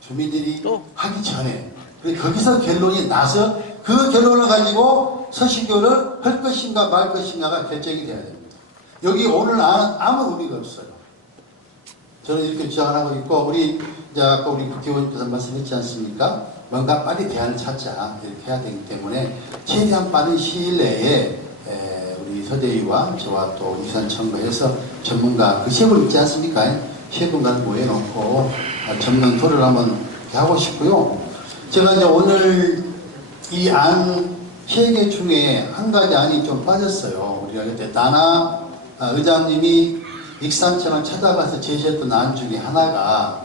주민들이 하기 전에. 거기서 결론이 나서 그 결론을 가지고 서식교를 할 것인가 말 것인가가 결정이 돼야 됩니다. 여기 오늘 아무 의미가 없어요. 저는 이렇게 주장을 하고 있고 우리 이제 아까 우리 국회의원님께서 말씀했지 않습니까? 뭔가 빨리 대안을 찾자 이렇게 해야 되기 때문에 최대한 빠른 시일 내에 우리 서대위와 저와 또 익산청구에서 전문가 그 세 분 있지 않습니까? 세 분간 모여놓고 전문 토론을 한번 하고 싶고요. 제가 이제 오늘 이 안 세 개 중에 한 가지 안이 좀 빠졌어요. 우리가 그때 나나 의장님이 익산청을 찾아가서 제시했던 안 중에 하나가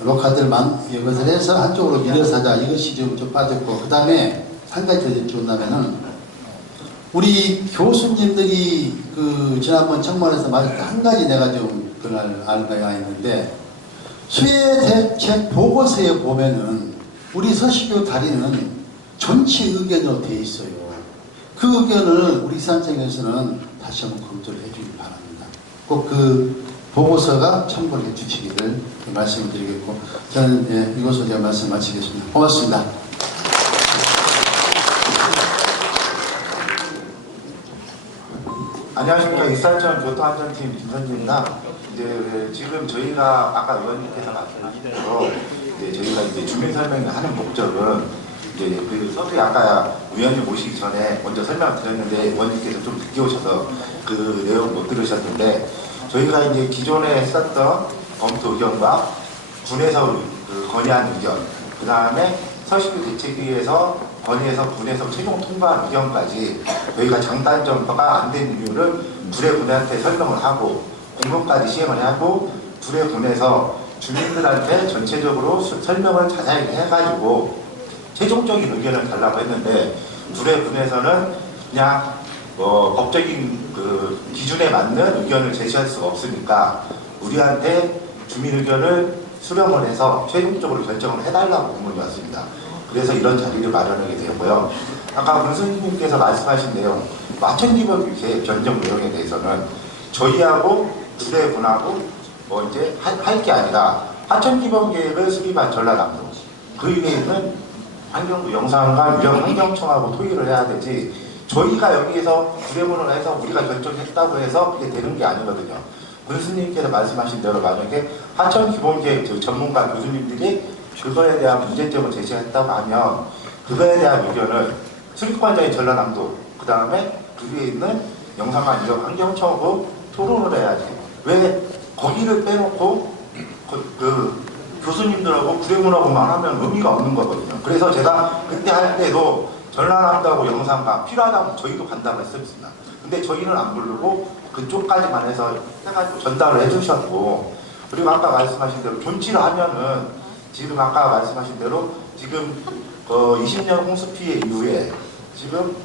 로카들만 이것을 해서 한쪽으로 밀어서 하자. 이것이 좀 빠졌고 그 다음에 한 가지 더 준다면은 우리 교수님들이 그 지난번 청문회에서 말했던 한 가지 내가 좀 그날 알고야 했는데 수해 대책 보고서에 보면은 우리 서식교 다리는 전체 의견으로 돼 있어요. 그 의견을 우리 산청에서는 다시 한번 검토를 해주기 바랍니다. 꼭 그 보고서가 참고를 해주시기를 말씀을 드리겠고 저는 이것으로 제가 말씀 마치겠습니다. 고맙습니다. 안녕하십니까. 익산청 교통안전팀 김선주입니다. 이제 지금 저희가 아까 의원님께서 말씀하신 대로 저희가 이제 주민 설명을 하는 목적은 이제 그 서두에 아까 의원님 오시기 전에 먼저 설명을 드렸는데 의원님께서 좀 늦게 오셔서 그 내용 못 들으셨는데 저희가 이제 기존에 했었던 검토 의견과 군에서 그 건의한 의견, 그 다음에 서식교 대책위에서 건의해서 군에서 최종 통과한 의견까지 저희가 장단점화가 안 된 이유를 불의 군한테 설명을 하고 공론까지 시행을 하고 불의 군에서 주민들한테 전체적으로 설명을 자세히 해가지고 최종적인 의견을 달라고 했는데 불의 군에서는 그냥 법적인 그 기준에 맞는 의견을 제시할 수가 없으니까 우리한테 주민 의견을 수렴을 해서 최종적으로 결정을 해달라고 공문이 왔습니다. 그래서 이런 자리를 마련하게 되었고요. 아까 문선생님께서 말씀하신 내용, 마천기법계 변경 내용에 대해서는 저희하고 주례군하고 이제 할 게 아니라 하천기본계획을 수립한 전라남도 그 위에 있는 환경부 영상과 위험환경청하고 토의를 해야 되지 저희가 여기에서 주례문을 해서 우리가 결정했다고 해서 그게 되는 게 아니거든요. 군수님께서 말씀하신 대로 만약에 하천기본계획 전문가 교수님들이 그거에 대한 문제점을 제시했다고 하면 그거에 대한 의견을 수립관장인 전라남도 그 다음에 그 위에 있는 영상과 위험환경청하고 토론을 해야지 왜 거기를 빼놓고 그 교수님들하고 구례문하고만 하면 의미가 없는 거거든요. 그래서 제가 그때 할 때도 전라남도하고 영상과 필요하다고 저희도 간다고 했습니다. 근데 저희는 안 부르고 그쪽까지만 해서 해가지고 전달을 해주셨고 그리고 아까 말씀하신 대로 존치를 하면은 지금 아까 말씀하신 대로 지금 20년 홍수 피해 이후에 지금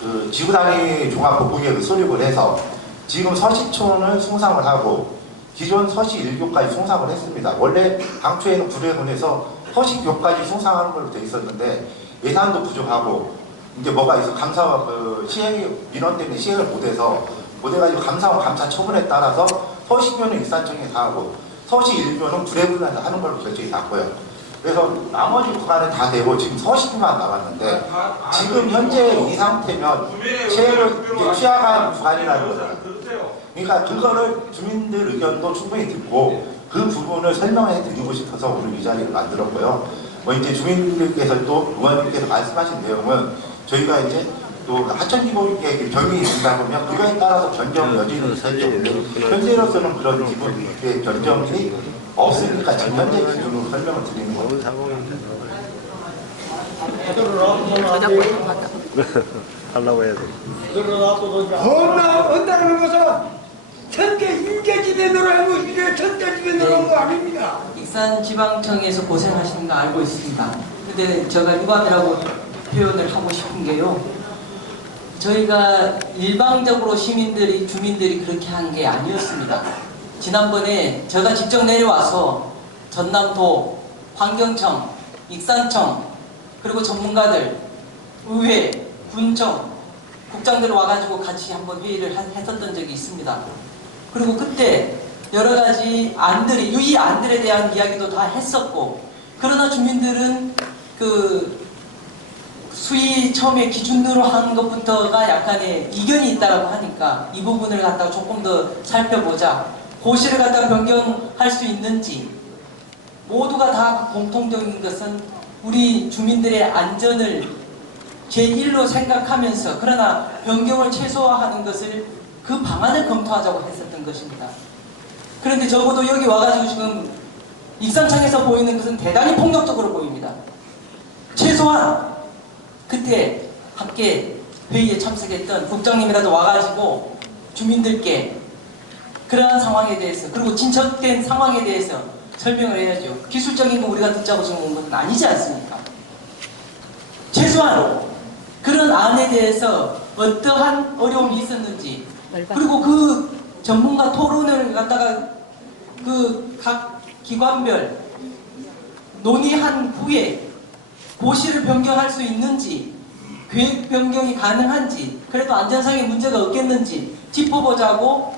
그 지구단위 종합복구계획을 수립을 해서 지금 서시촌을 숭상을 하고 기존 서시 1교까지 숭상을 했습니다. 원래 당초에는 구례군에서 서시교까지 숭상하는 걸로 돼 있었는데 예산도 부족하고 이제 뭐가 있어 감사 시행 민원 때문에 시행을 못해서 못해가지고 감사원 감사 처분에 따라서 서시교는 익산청에서 하고 서시 1교는 구례군에서 하는 걸로 결정이 났고요. 그래서 나머지 구간은 다 되고 지금 서시교만 남았는데 지금 현재 이 상태면 최를 이제 취하간 구간이라는 거잖아요. 그러니까 그거를 주민들 의견도 충분히 듣고 그 부분을 설명해 드리고 싶어서 오늘 이 자리를 만들었고요. 뭐 이제 주민들께서 또 의원님께서 말씀하신 내용은 저희가 이제 또 하천기본계획 변경이 있다 보면 그거에 따라서 변경 여지는 있을 텐데 현재로서는 그런 기본계획 변경이 없으니까 지금 현재 기준으로 설명을 드리는 겁니다. 하려고 해야 돼. 온다는 것은 천재 인재집에 놀아고 이래 천재집에 놀아온 거 아닙니다. 익산지방청에서 고생하시는 거 알고 있습니다. 근데 제가 유감이라고 표현을 하고 싶은 게요. 저희가 일방적으로 주민들이 그렇게 한 게 아니었습니다. 지난번에 제가 직접 내려와서 전남도, 환경청, 익산청, 그리고 전문가들, 의회, 군청, 국장들 와가지고 같이 한번 회의를 했었던 적이 있습니다. 그리고 그때 여러 가지 안들이, 이 안들에 대한 이야기도 다 했었고, 그러나 주민들은 그 수위 처음에 기준으로 하는 것부터가 약간의 이견이 있다고 하니까 이 부분을 갖다가 조금 더 살펴보자. 고시를 갖다가 변경할 수 있는지, 모두가 다 공통적인 것은 우리 주민들의 안전을 제1로 생각하면서 그러나 변경을 최소화하는 것을 그 방안을 검토하자고 했었던 것입니다. 그런데 적어도 여기 와가지고 지금 익산청에서 보이는 것은 대단히 폭력적으로 보입니다. 최소한 그때 함께 회의에 참석했던 국장님이라도 와가지고 주민들께 그러한 상황에 대해서 그리고 진척된 상황에 대해서 설명을 해야죠. 기술적인 거 우리가 듣자고 지금 온 것은 아니지 않습니까? 최소한 그런 안에 대해서 어떠한 어려움이 있었는지 그리고 그 전문가 토론을 갖다가 그 각 기관별 논의한 후에 고시를 변경할 수 있는지 계획 변경이 가능한지 그래도 안전상의 문제가 없겠는지 짚어보자고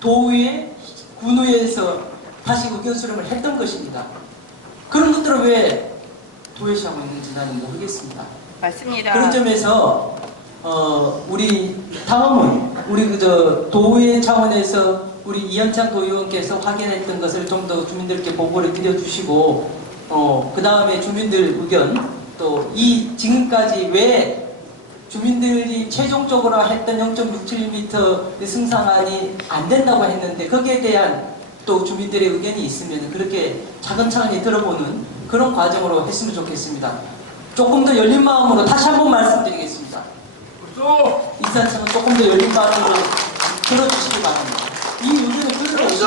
도의회, 군의회에서 다시 의견 수렴을 했던 것입니다. 그런 것들을 왜 도외시하고 있는지 나는 모르겠습니다. 맞습니다. 그런 점에서 우리 다음은 우리 도의회 차원에서 우리 이현창 도의원께서 확인했던 것을 좀 더 주민들께 보고를 드려주시고 그 다음에 주민들 의견 또 이 지금까지 왜 주민들이 최종적으로 했던 0.67m 승상안이 안 된다고 했는데 거기에 대한 또 주민들의 의견이 있으면 그렇게 차근차근히 들어보는 그런 과정으로 했으면 좋겠습니다. 조금 더 열린 마음으로 다시 한번 말씀드리겠습니다. 익산청은 조금 더 열린 마음으로 들어주시기 바랍니다. 이 의견을 들어주시기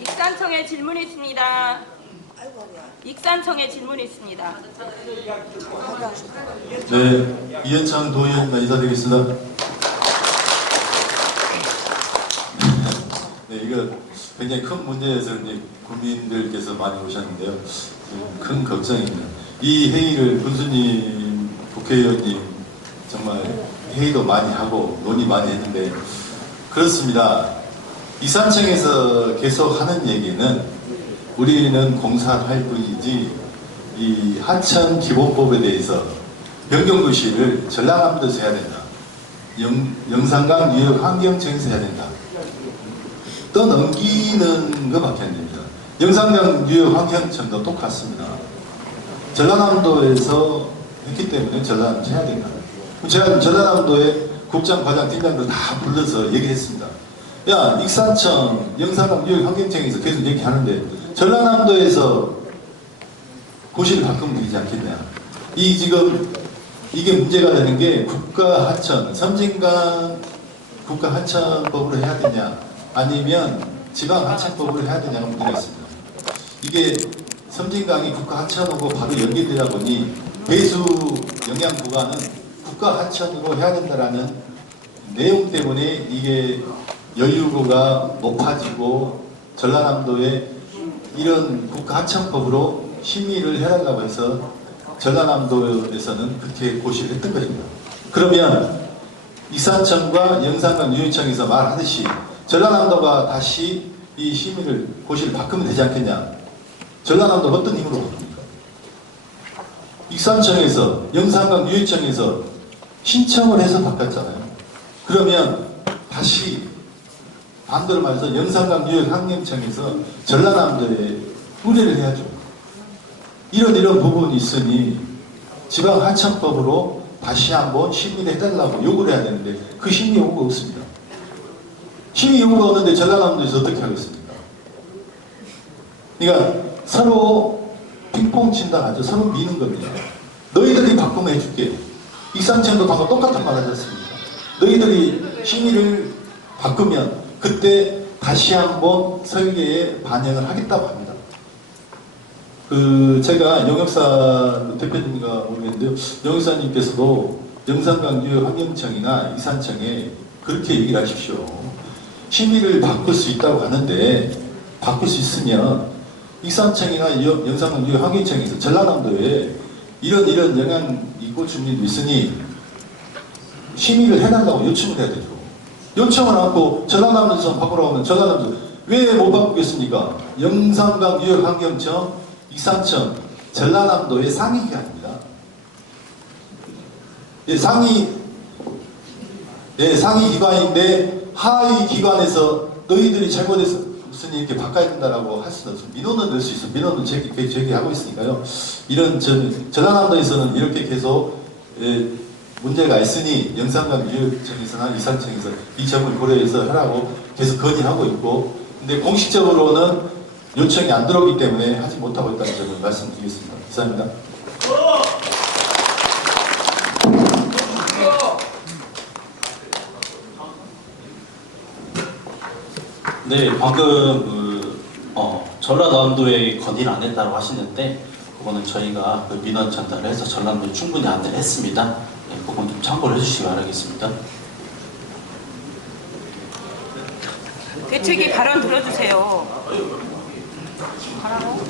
익산청에 질문이 있습니다. 익산청에 질문이 있습니다. 네, 이현창 도의원입니다. 인사드리겠습니다. 네, 이거 굉장히 큰 문제에서 이제 국민들께서 많이 오셨는데요. 큰 걱정입니다. 이 회의를 군수님, 국회의원님 정말 회의도 많이 하고 논의 많이 했는데 그렇습니다. 익산청에서 계속 하는 얘기는 우리는 공사를 할 뿐이지 이 하천 기본법에 대해서 변경고시를 전라남도에서 해야 된다. 영산강 유역 환경청에서 해야 된다. 떠넘기는 것밖에 안 됩니다. 영산강 유역 환경청도 똑같습니다. 전라남도에서 했기 때문에 전라남도 해야 된다. 제가 전라남도에 국장, 과장, 팀장들 다 불러서 얘기했습니다. 야, 익산청, 영산강 유역 환경청에서 계속 얘기하는데 전라남도에서 고시를 바꾸면 되지 않겠냐. 지금 이게 문제가 되는 게 국가하천, 섬진강 국가하천법으로 해야 되냐 아니면 지방하천법으로 해야 되냐가 문제가 있습니다. 이게 섬진강이 국가하천하고 바로 연결되다 보니 배수 영양 구간은 국가 하천으로 해야 된다라는 내용 때문에 이게 여유구가 높아지고 전라남도에 이런 국가 하천법으로 심의를 해달라고 해서 전라남도에서는 그렇게 고시를 했던 것입니다. 그러면 익산청과 영산강 유유청에서 말하듯이 전라남도가 다시 이 심의를 고시를 바꾸면 되지 않겠냐? 전라남도가 어떤 힘으로 바꿉니까? 익산청에서 영산강 유유청에서 신청을 해서 바꿨잖아요. 그러면 다시 반대로 말해서 영산강 유역환경청에서 전라남도에 의뢰를 해야죠. 이런 부분이 있으니 지방하천법으로 다시 한번 심의를 해달라고 요구를 해야 되는데 그 심의 요구가 없습니다. 심의 요구가 없는데 전라남도에서 어떻게 하겠습니까? 그러니까 서로 핑퐁 친다 하죠. 서로 미는 겁니다. 너희들이 바꾸면 해줄게. 익산청도 방금 똑같은 말 하지 않습니까? 너희들이 심의를 바꾸면 그때 다시 한번 설계에 반영을 하겠다고 합니다. 제가 영역사 대표님과 모르겠는데요. 영역사님께서도 영산강유환경청이나 익산청에 그렇게 얘기를 하십시오. 심의를 바꿀 수 있다고 하는데 바꿀 수 있으면 익산청이나 영산강유환경청에서 전라남도에 이런 영향 있고 주민이 있으니 심의를 해달라고 요청을 해야 되죠. 요청을 하고 전라남도에서 바꾸라고 하면 전라남도 왜 못 바꾸겠습니까? 영산강유역환경청, 익산청, 전라남도의 상위기관입니다. 상위기관인데 하위기관에서 너희들이 잘못했으니 이렇게 바꿔야 된다라고 할 수는 없습니다. 민원을 넣을 수 있어요. 민원은 제기하고 있으니까요. 이런 전라남도에서는 이렇게 계속 문제가 있으니 영산강 유역청에서나 익산청에서 이 점을 고려해서 하라고 계속 건의하고 있고, 근데 공식적으로는 요청이 안 들어오기 때문에 하지 못하고 있다는 점을 말씀드리겠습니다. 이상입니다. 네, 방금 전라남도에 건의를 안 했다고 하시는데 그거는 저희가 민원 전달을 해서 전라남도에 충분히 안내를 했습니다. 네, 그건 좀 참고를 해주시기 바라겠습니다. 대책위 발언 들어주세요. 가라고?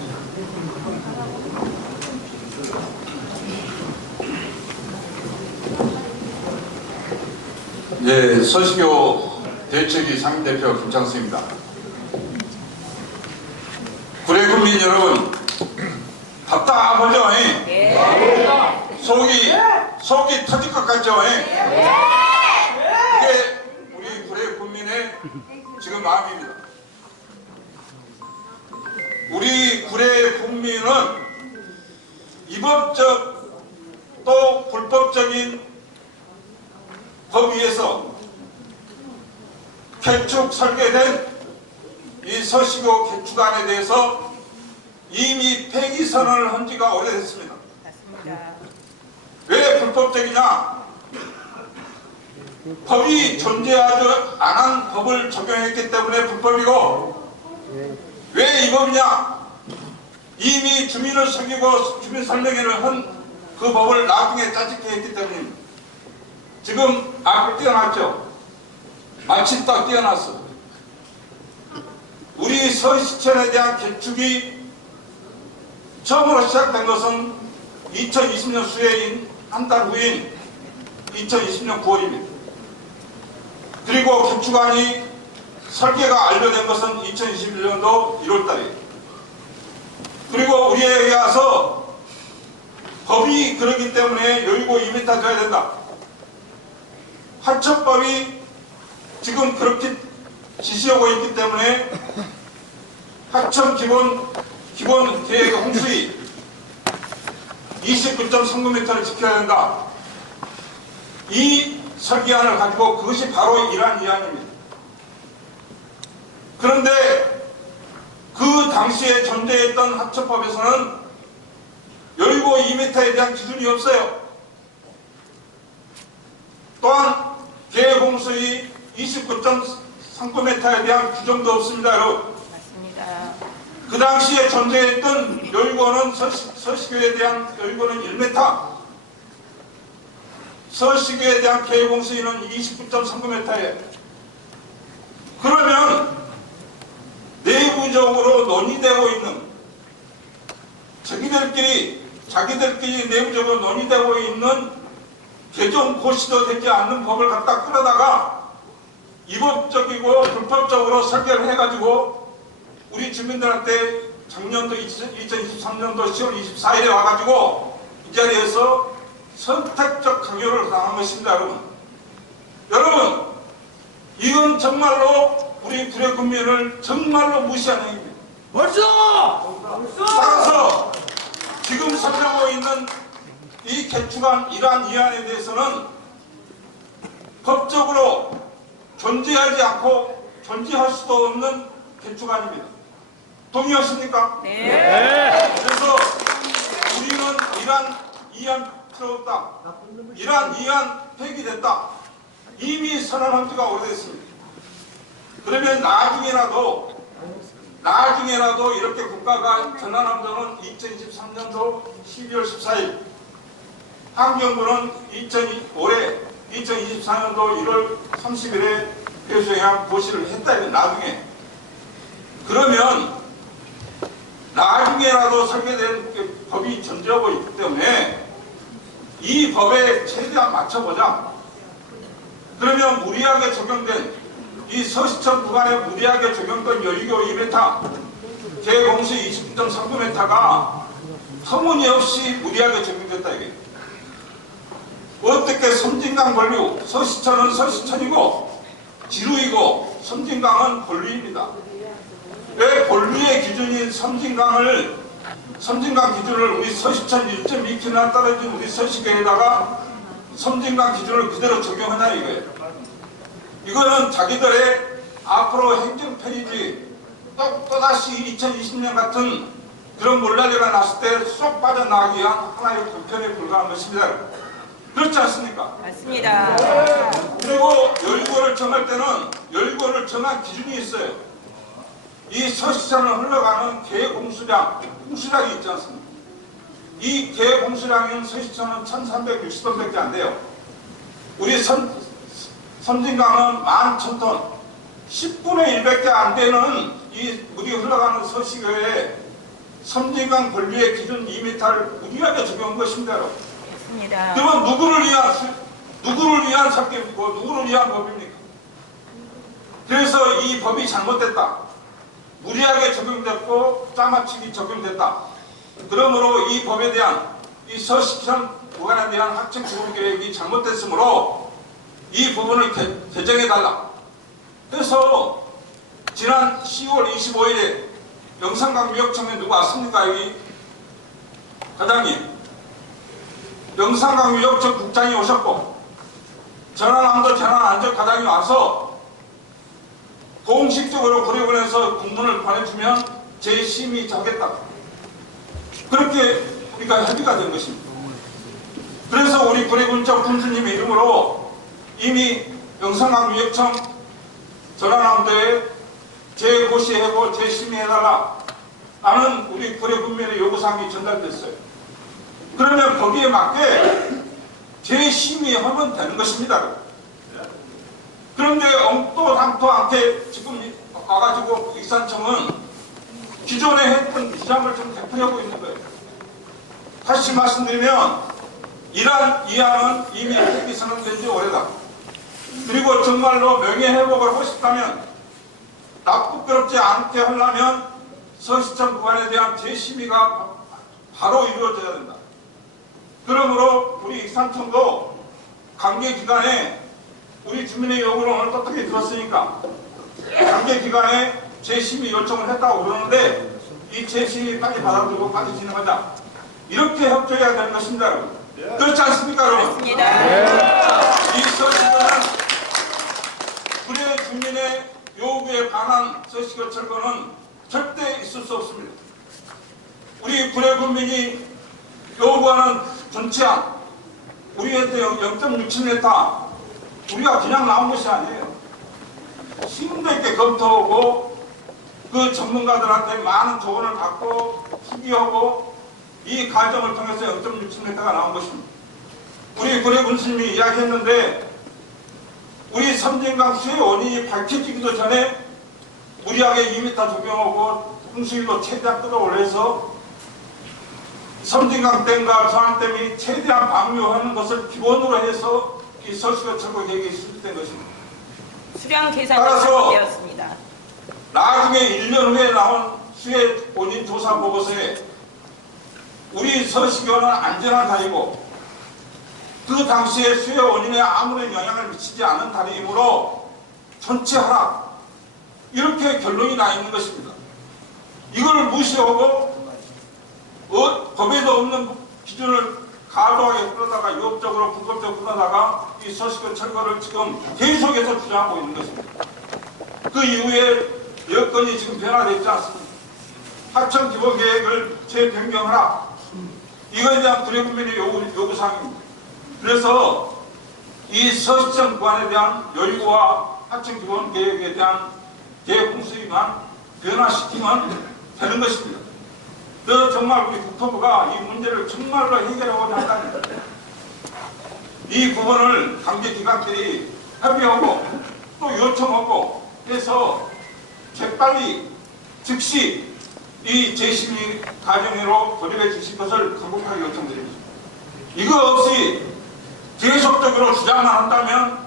네, 서시교 대책위 상임대표 김창수입니다. 구례 국민 여러분, 답답하죠? 예. 속이 터질 것 같죠? 예. 이게 우리 구례 국민의 지금 마음입니다. 우리 구례 국민은 위법적 또 불법적인 법 위에서 개축 설계된 이 서시교 개축안에 대해서 이미 폐기 선언을 한 지가 오래됐습니다. 맞습니다. 왜 불법적이냐? 법이 존재하지 않은 법을 적용했기 때문에 불법이고, 왜 이 법이냐? 이미 주민을 속이고 주민 설명회를 한 그 법을 나중에 짜집게 했기 때문입니다. 지금 앞을 띄어놨죠? 마침 딱 띄어놨어. 우리 서시천에 대한 개축이 처음으로 시작된 것은 2020년 수해인 한 달 후인 2020년 9월입니다. 그리고 개축안이 설계가 완료된 것은 2021년도 1월달이에요. 그리고 우리에 의해서 법이 그러기 때문에 여유고 2m 줘야 된다. 하천법이 지금 그렇게 지시하고 있기 때문에 하천 기본 계획 홍수위 29.39m를 지켜야 된다. 이 설계안을 가지고 그것이 바로 이러한 이안입니다. 그런데 그 당시에 존재했던 하천법에서는 여유고 2m에 대한 기준이 없어요. 또한 계획홍수위 29.39m에 대한 규정도 없습니다, 여러분. 맞습니다. 그 당시에 존재했던 여유고는 서시교에 대한 여유고는 1m, 서식에 대한 계획 공수인은 29.39m예요. 그러면 내부적으로 논의되고 있는 자기들끼리 내부적으로 논의되고 있는 개정 고시도 되지 않는 법을 갖다 끌어다가 위법적이고 불법적으로 설계를 해가지고 우리 주민들한테 작년도 2023년도 10월 24일에 와가지고 이 자리에서 선택적 강요를 당한 것입니다. 여러분 이건 정말로 우리 불의 국민을 정말로 무시하는 행위입니다. 따라서 지금 설명하고 있는 이 개축안 이러한 이안에 대해서는 법적으로 존재하지 않고 존재할 수도 없는 개축안입니다. 동의하십니까? 네. 그래서 우리는 이러한 이안 필요 없다. 이러한 이안 폐기됐다. 이미 선언한 지가 오래됐습니다. 그러면 나중에라도 이렇게 국가가 전환함정은 2023년도 12월 14일, 환경부는 올해 2024년도 1월 30일에 배수행한 고시를 했다. 나중에. 그러면 나중에라도 설계된 법이 존재하고 있기 때문에 이 법에 최대한 맞춰보자. 그러면 무리하게 적용된 이 서시천 구간에 무리하게 적용된 여유교 2m, 계획공수 29.39m가 터무니없이 무리하게 적용됐다 이게. 어떻게 섬진강 본류, 서시천은 서시천이고 지루이고 섬진강은 본류입니다. 왜 본류의 기준인 섬진강 기준을 우리 서시천 1.2km 떨어진 우리 서시교에다가 섬진강 기준을 그대로 적용하냐 이거예요. 이거는 자기들의 앞으로 행정 편의지 또다시 2020년 같은 그런 물난리가 났을 때 쏙 빠져나가기 위한 하나의 불편에 불과한 것입니다. 그렇지 않습니까? 맞습니다. 그리고 열고를 정할 때는 열고를 정한 기준이 있어요. 이 서시천을 흘러가는 계획공수량이 있지 않습니까? 이 계획공수량인 서시천은 1360톤밖에 안 돼요. 우리 섬진강은 11,000톤, 10분의 1밖에 안 되는 이 물이 흘러가는 서시교에 섬진강 본류의 기준 2m를 무리하게 적용한 것입니다. 맞습니다. 그러면 누구를 위한 사건이고 누구를 위한 법입니까? 그래서 이 법이 잘못됐다. 무리하게 적용됐고 짜맞추기 적용됐다. 그러므로 이 법에 대한 이 서시천 구간에 대한 학생 구분 계획이 잘못됐으므로 이 부분을 개정해달라. 그래서 지난 10월 25일에 영산강 위협청에 누가 왔습니까? 여기 과장님. 영산강 위협청 국장이 오셨고 전환함도 전환안전과장이 와서 공식적으로 구례군에서 공문을 보내주면 재심의 하겠다. 그렇게 우리가 협의가 된 것입니다. 그래서 우리 구례군 쪽 군수님의 이름으로 이미 영산강 위협청 전환함도에 재고시하고 재심의해달라 라는 우리 구례군민의 요구사항이 전달됐어요. 그러면 거기에 맞게 재심의하면 되는 것입니다. 그런데 엉또당토 않게 지금 와가지고 익산청은 기존에 했던 주장을 좀 되풀이하고 있는 거예요. 다시 말씀드리면 이러한 이안은 이미 폐기 선언된 지 오래다. 그리고 정말로 명예회복을 하고 싶다면 납부끄럽지 않게 하려면 서시천 구간에 대한 재심의가 바로 이루어져야 된다. 그러므로 우리 익산청도 관계기관에 우리 주민의 요구를 오늘 떳떳하게 들었으니까 관계기관에 재심의 요청을 했다고 그러는데 이 재심의 빨리 받아들고 빨리 진행하자. 이렇게 협조해야 되는 것입니다, 여러분. 그렇지 않습니까, 여러분? 맞습니다. 이 서시교는 구례 주민의 요구에 반한 서시교 철거는 절대 있을 수 없습니다. 우리 구례 국민이 요구하는 전치안, 우리한테 0.67m, 우리가 그냥 나온 것이 아니에요. 심도 있게 검토하고 그 전문가들한테 많은 조언을 받고 협의하고 이 과정을 통해서 0.67m가 나온 것입니다. 우리 고려 군수님이 이야기했는데 우리 섬진강 수해 원인이 밝혀지기도 전에 무리하게 2m 조경하고 홍수위도 최대한 끌어올려서 섬진강 댐과 조안댐이 최대한 방류하는 것을 기본으로 해서 이 서식어 철거 계획이 수립된 것입니다. 수량 계산이 따라서 되었습니다. 나중에 1년 후에 나온 수해 원인 조사 보고서에 우리 서식어는 안전한 다리고 그 당시에 수해 원인에 아무런 영향을 미치지 않은 다리이므로 전체 하락 이렇게 결론이 나 있는 것입니다. 이걸 무시하고 법에도 없는 기준을 과도하게 풀어다가 유법적으로 불법적으로 풀어다가 이 서식어 철거를 지금 계속해서 주장하고 있는 것입니다. 그 이후에 여건이 지금 변화되지 않습니다. 하청 기본 계획을 재변경하라. 이거에 대한 구례군민의 요구사항입니다. 그래서 이 서식청 구간에 대한 여유와 하청 기본 계획에 대한 계획 홍수위만 변화시키면 되는 것입니다. 정말 우리 국토부가 이 문제를 정말로 해결하고자 한다면 이 부분을 관계기관들이 협의하고 또 요청하고 해서 재빨리 즉시 이 재심의 과정으로 돌입해 주실 것을 간곡하게 요청드립니다. 이거 없이 계속적으로 주장만 한다면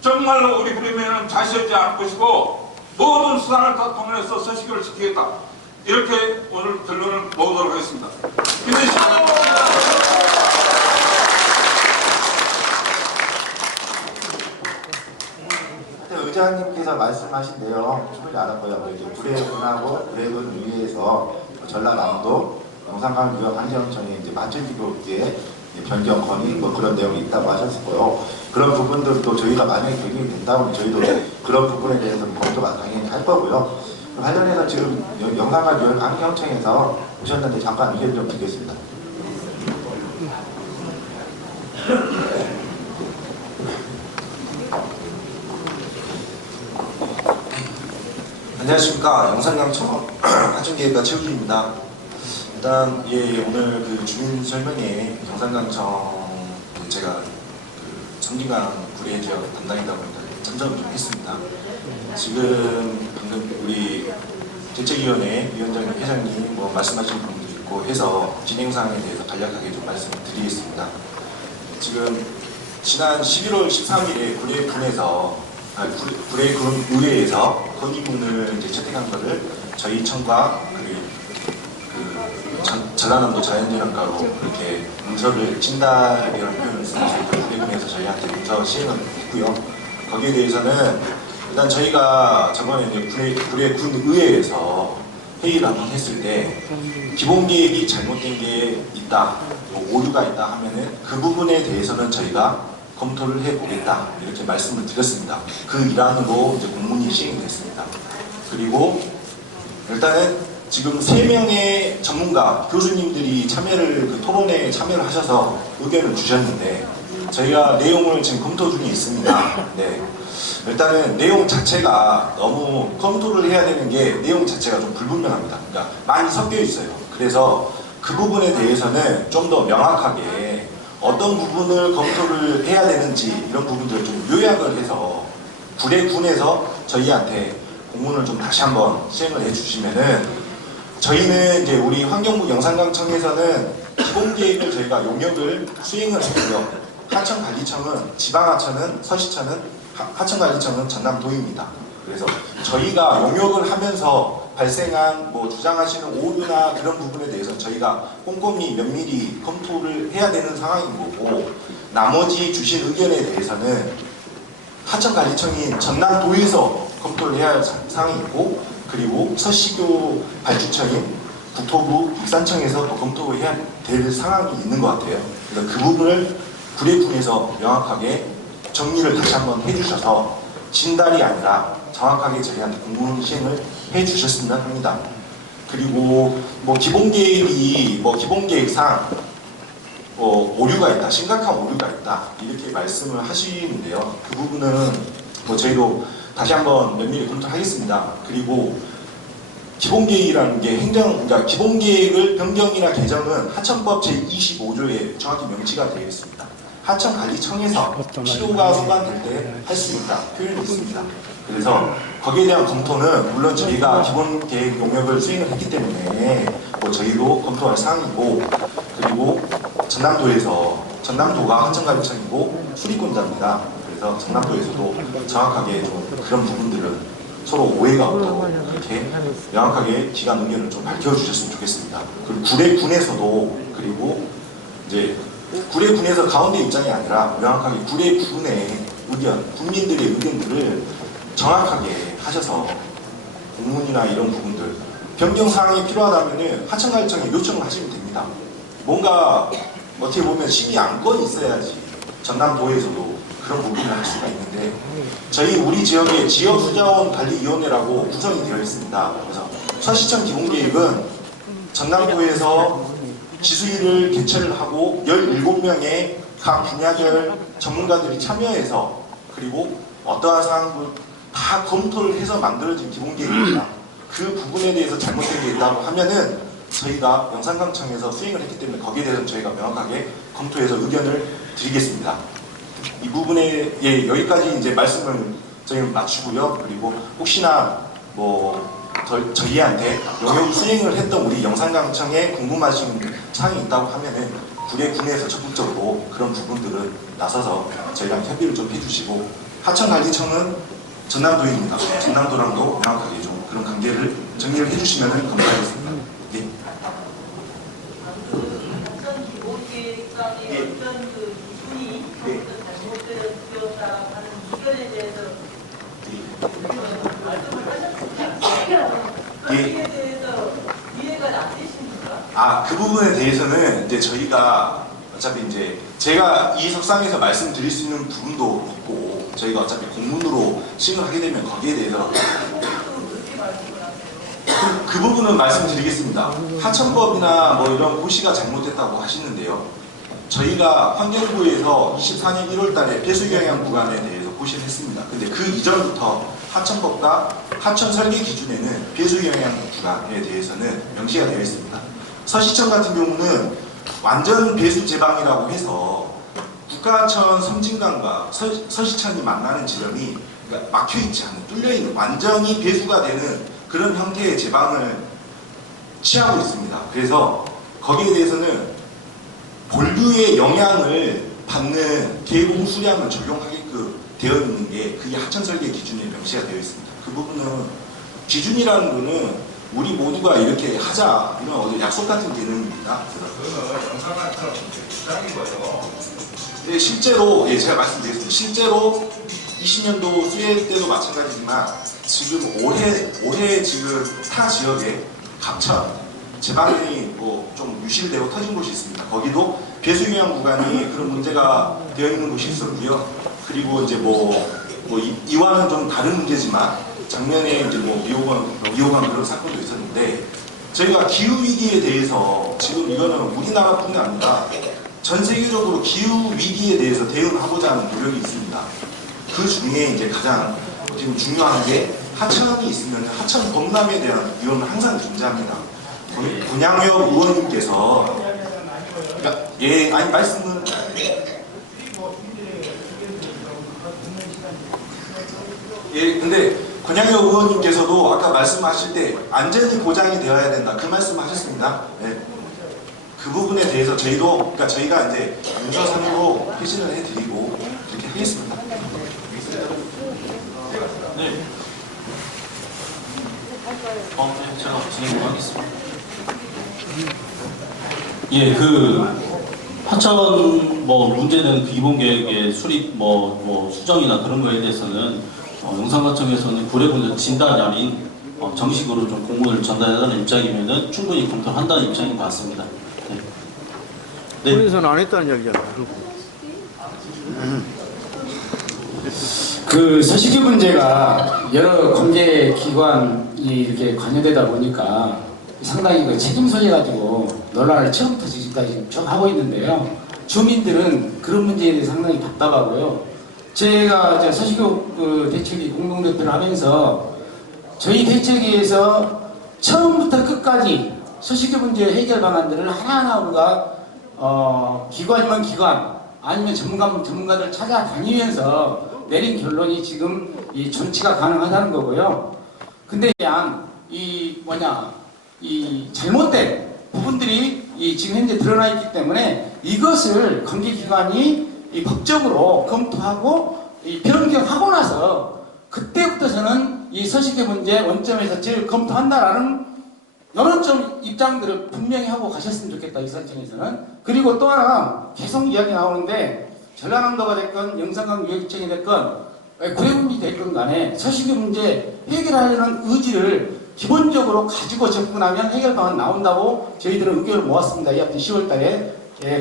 정말로 우리 구례면은 자시하지 않을 것이고 모든 수단을 다 통해서 서식을 지키겠다. 이렇게 오늘 결론을 모으도록 하겠습니다. 의장님께서 말씀하신 내용 충분히 알았고요. 이제 구례군하고 구례군 의회에서 전라남도 영산강 환경청에 이제 맞춰지고 이제 변경 건의 그런 내용이 있다고 하셨고요. 그런 부분들도 저희가 만약에 결정이 된다면 저희도 그런 부분에 대해서 검토가 당연히 할 거고요. 관련해서 지금 영산강 환경청에서 오셨는데 잠깐 의견 좀 드리겠습니다. 안녕하십니까. 영산강청 하천계획과 최우기입니다. 일단 오늘 그 주민 설명에 영산강청 제가 섬진강 구례 지역 담당이다 보니까 참석을 좀 했습니다. 지금 방금 우리 대책위원회 위원장님, 회장님 말씀하신 부분도 있고 해서 진행 사항에 대해서 간략하게 좀 말씀을 드리겠습니다. 지금 지난 11월 13일에 구례군 의회에서 건의문을 이제 채택한 것을 저희 청과 전라남도 자연재난과로 그렇게 문서를 진달이라는 표현을 쓰면서 구례군에서 저희한테 문서 시행을 했고요. 거기에 대해서는 일단 저희가 저번에 이제 구례군 의회에서 회의를 한번 했을 때 기본 계획이 잘못된 게 있다, 오류가 있다 하면은 그 부분에 대해서는 저희가 검토를 해보겠다 이렇게 말씀을 드렸습니다. 그 일환으로 이제 공문이 시행이 됐습니다. 그리고 일단은 지금 3명의 전문가 교수님들이 토론에 참여를 하셔서 의견을 주셨는데 저희가 내용을 지금 검토 중에 있습니다. 네. 일단은 내용 자체가 너무 검토를 해야 되는 게 내용 자체가 좀 불분명합니다. 그러니까 많이 섞여 있어요. 그래서 그 부분에 대해서는 좀 더 명확하게 어떤 부분을 검토를 해야 되는지 이런 부분들을 좀 요약을 해서 구례군에서 저희한테 공문을 좀 다시 한번 시행을 해주시면은 저희는 이제 우리 환경부 영산강청에서는 기본계획을 저희가 용역을 수행을 했고요. 하천관리청은 지방하천은 서시천은 하천관리청은 전남도입니다. 그래서 저희가 용역을 하면서 발생한 주장하시는 오류나 그런 부분에 대해서 저희가 꼼꼼히 면밀히 검토를 해야 되는 상황인 거고 나머지 주신 의견에 대해서는 하천관리청인 전남도에서 검토를 해야 할 상황이고 그리고 서시교 발주처인 국토부 익산청에서 또 검토해야 될 상황이 있는 것 같아요. 그래서 그 부분을 구례군에서 명확하게 정리를 다시 한번 해주셔서 진달이 아니라 정확하게 저희한테 공문 시행을 해주셨으면 합니다. 그리고 기본계획이 기본계획상 오류가 있다, 심각한 오류가 있다 이렇게 말씀을 하시는데요. 그 부분은 저희도 다시 한번 면밀히 검토하겠습니다. 그리고 기본계획이라는 게 그러니까 기본계획을 변경이나 개정은 하천법 제25조에 정확히 명시가 되어 있습니다. 하천관리청에서 필요가 소관될 때 할 수 있다 표현이 있습니다. 그래서 거기에 대한 검토는 물론 저희가 기본 계획 용역을 수행을 했기 때문에 뭐 저희도 검토할 사항이고, 그리고 전남도가 하천관리청이고 수리권자입니다. 그래서 전남도에서도 정확하게 좀 그런 부분들은 서로 오해가 없도록 이렇게 명확하게 기관 의견을 좀 밝혀주셨으면 좋겠습니다. 그리고 구례군에서도, 그리고 이제 구례군에서 가운데 입장이 아니라 명확하게 구례군의 의견, 국민들의 의견들을 정확하게 하셔서 공문이나 이런 부분들 변경 사항이 필요하다면 하천관리청에 요청을 하시면 됩니다. 뭔가 어떻게 보면 시비 안건이 있어야지 전남도에서도 그런 부분을 할 수가 있는데, 우리 지역에 지역수자원관리위원회라고 구성이 되어 있습니다. 그래서 서시청 기본계획은 전남도에서 지수위를 개최를 하고 17명의 각 분야별 전문가들이 참여해서, 그리고 어떠한 사항도 다 검토를 해서 만들어진 기본계획입니다. 그 부분에 대해서 잘못된 게 있다고 하면은 저희가 영산강청에서 수행을 했기 때문에 거기에 대해서는 저희가 명확하게 검토해서 의견을 드리겠습니다. 이 부분에 여기까지 이제 말씀을 저희 맞추고요. 그리고 혹시나 저희한테 용역 수행을 했던 우리 영산강청에 궁금하신 사항이 있다고 하면은 구례군에서 적극적으로 그런 부분들은 나서서 저희랑 협의를 좀 해주시고, 하천관리청은 전남도입니다. 전남도랑도 명확하게 좀 그런 관계를 정리를 해주시면 감사하겠습니다. 네. 그 부분에 대해서는 이제 저희가 어차피 이제 제가 이 석상에서 말씀드릴 수 있는 부분도 없고, 저희가 어차피 공문으로 시행을 하게 되면 거기에 대해서 그 부분은 말씀드리겠습니다. 하천법이나 뭐 이런 고시가 잘못됐다고 하시는데요. 저희가 환경부에서 24년 1월달에 배수경영 구간에 대해서 고시를 했습니다. 근데 그 이전부터 하천법과 하천 설계 기준에는 배수경영 구간에 대해서는 명시가 되어 있습니다. 서시청 같은 경우는 완전 배수 제방이라고 해서 국가하천 섬진강과 서시천이 만나는 지점이 막혀있지 않은, 뚫려있는, 완전히 배수가 되는 그런 형태의 제방을 취하고 있습니다. 그래서 거기에 대해서는 본류의 영향을 받는 계공 수량을 적용하게끔 되어 있는 게 그게 하천설계 기준에 명시가 되어 있습니다. 그 부분은 기준이라는 거는 우리 모두가 이렇게 하자 이런 어디 약속 같은 개념입니다. 영상관리청 주장인 거죠. 네, 실제로 제가 말씀드리겠습니다. 실제로 20년도 수해 때도 마찬가지지만 지금 올해 지금 타 지역에 갑천 제방이 좀 유실되고 터진 곳이 있습니다. 거기도 배수경영 구간이 그런 문제가 되어 있는 곳이 있었고요. 그리고 이제 이와는 좀 다른 문제지만 작년에 이제 미호강 그런 사건도 있었는데, 저희가 기후 위기에 대해서 지금 이거는 우리나라뿐이 아니라 전 세계적으로 기후 위기에 대해서 대응하고자 하는 노력이 있습니다. 그 중에 이제 가장 지금 중요한 게 하천이 있으면 하천 범람에 대한 위험은 항상 존재합니다. 권양혁 의원님께서 말씀은 근데 권양혁 의원님께서도 아까 말씀하실 때 안전이 보장이 되어야 된다 그 말씀하셨습니다. 그 부분에 대해서 저희가 이제 문서상으로 회신을 해드리고 그렇게 하겠습니다. 네. 제가 진행하겠습니다. 하천 문제는 기본 계획의 수립 수정이나 그런 거에 대해서는 영산관청에서는 구례군에서 진단이 아닌 정식으로 좀 공문을 전달해달라는 입장이면은 충분히 검토를 한다는 입장인 것 같습니다. 네. 군에서는 안 했다는 얘기잖아. 그 서식지 문제가 여러 관계 기관이 이렇게 관여되다 보니까 상당히 그 책임 소재가지고 논란을 처음부터 지금까지 쭉 하고 있는데요. 주민들은 그런 문제에 대해 상당히 답답하고요. 제가 서식구 대책위 공동대표를 하면서 저희 대책위에서 처음부터 끝까지 서식구 문제 해결 방안들을 하나하나 우리가 기관이면 기관, 아니면 전문가들 찾아다니면서 내린 결론이 지금 이 존치가 가능하다는 거고요. 근데 그냥 이 잘못된 부분들이 지금 현재 드러나 있기 때문에 이것을 관계기관이 법적으로 검토하고 변경하고 나서 그때부터 저는 이 서식의 문제 원점에서 제일 검토한다라는 이런 좀 입장들을 분명히 하고 가셨으면 좋겠다, 익산청에서는. 그리고 또 하나 계속 이야기 나오는데 전라남도가 됐건 영산강 유역청이 됐건 구례군이 됐건 간에 서식의 문제 해결하려는 의지를 기본적으로 가지고 접근하면 해결 방안 나온다고 저희들은 의견을 모았습니다. 이 앞에 10월 달에.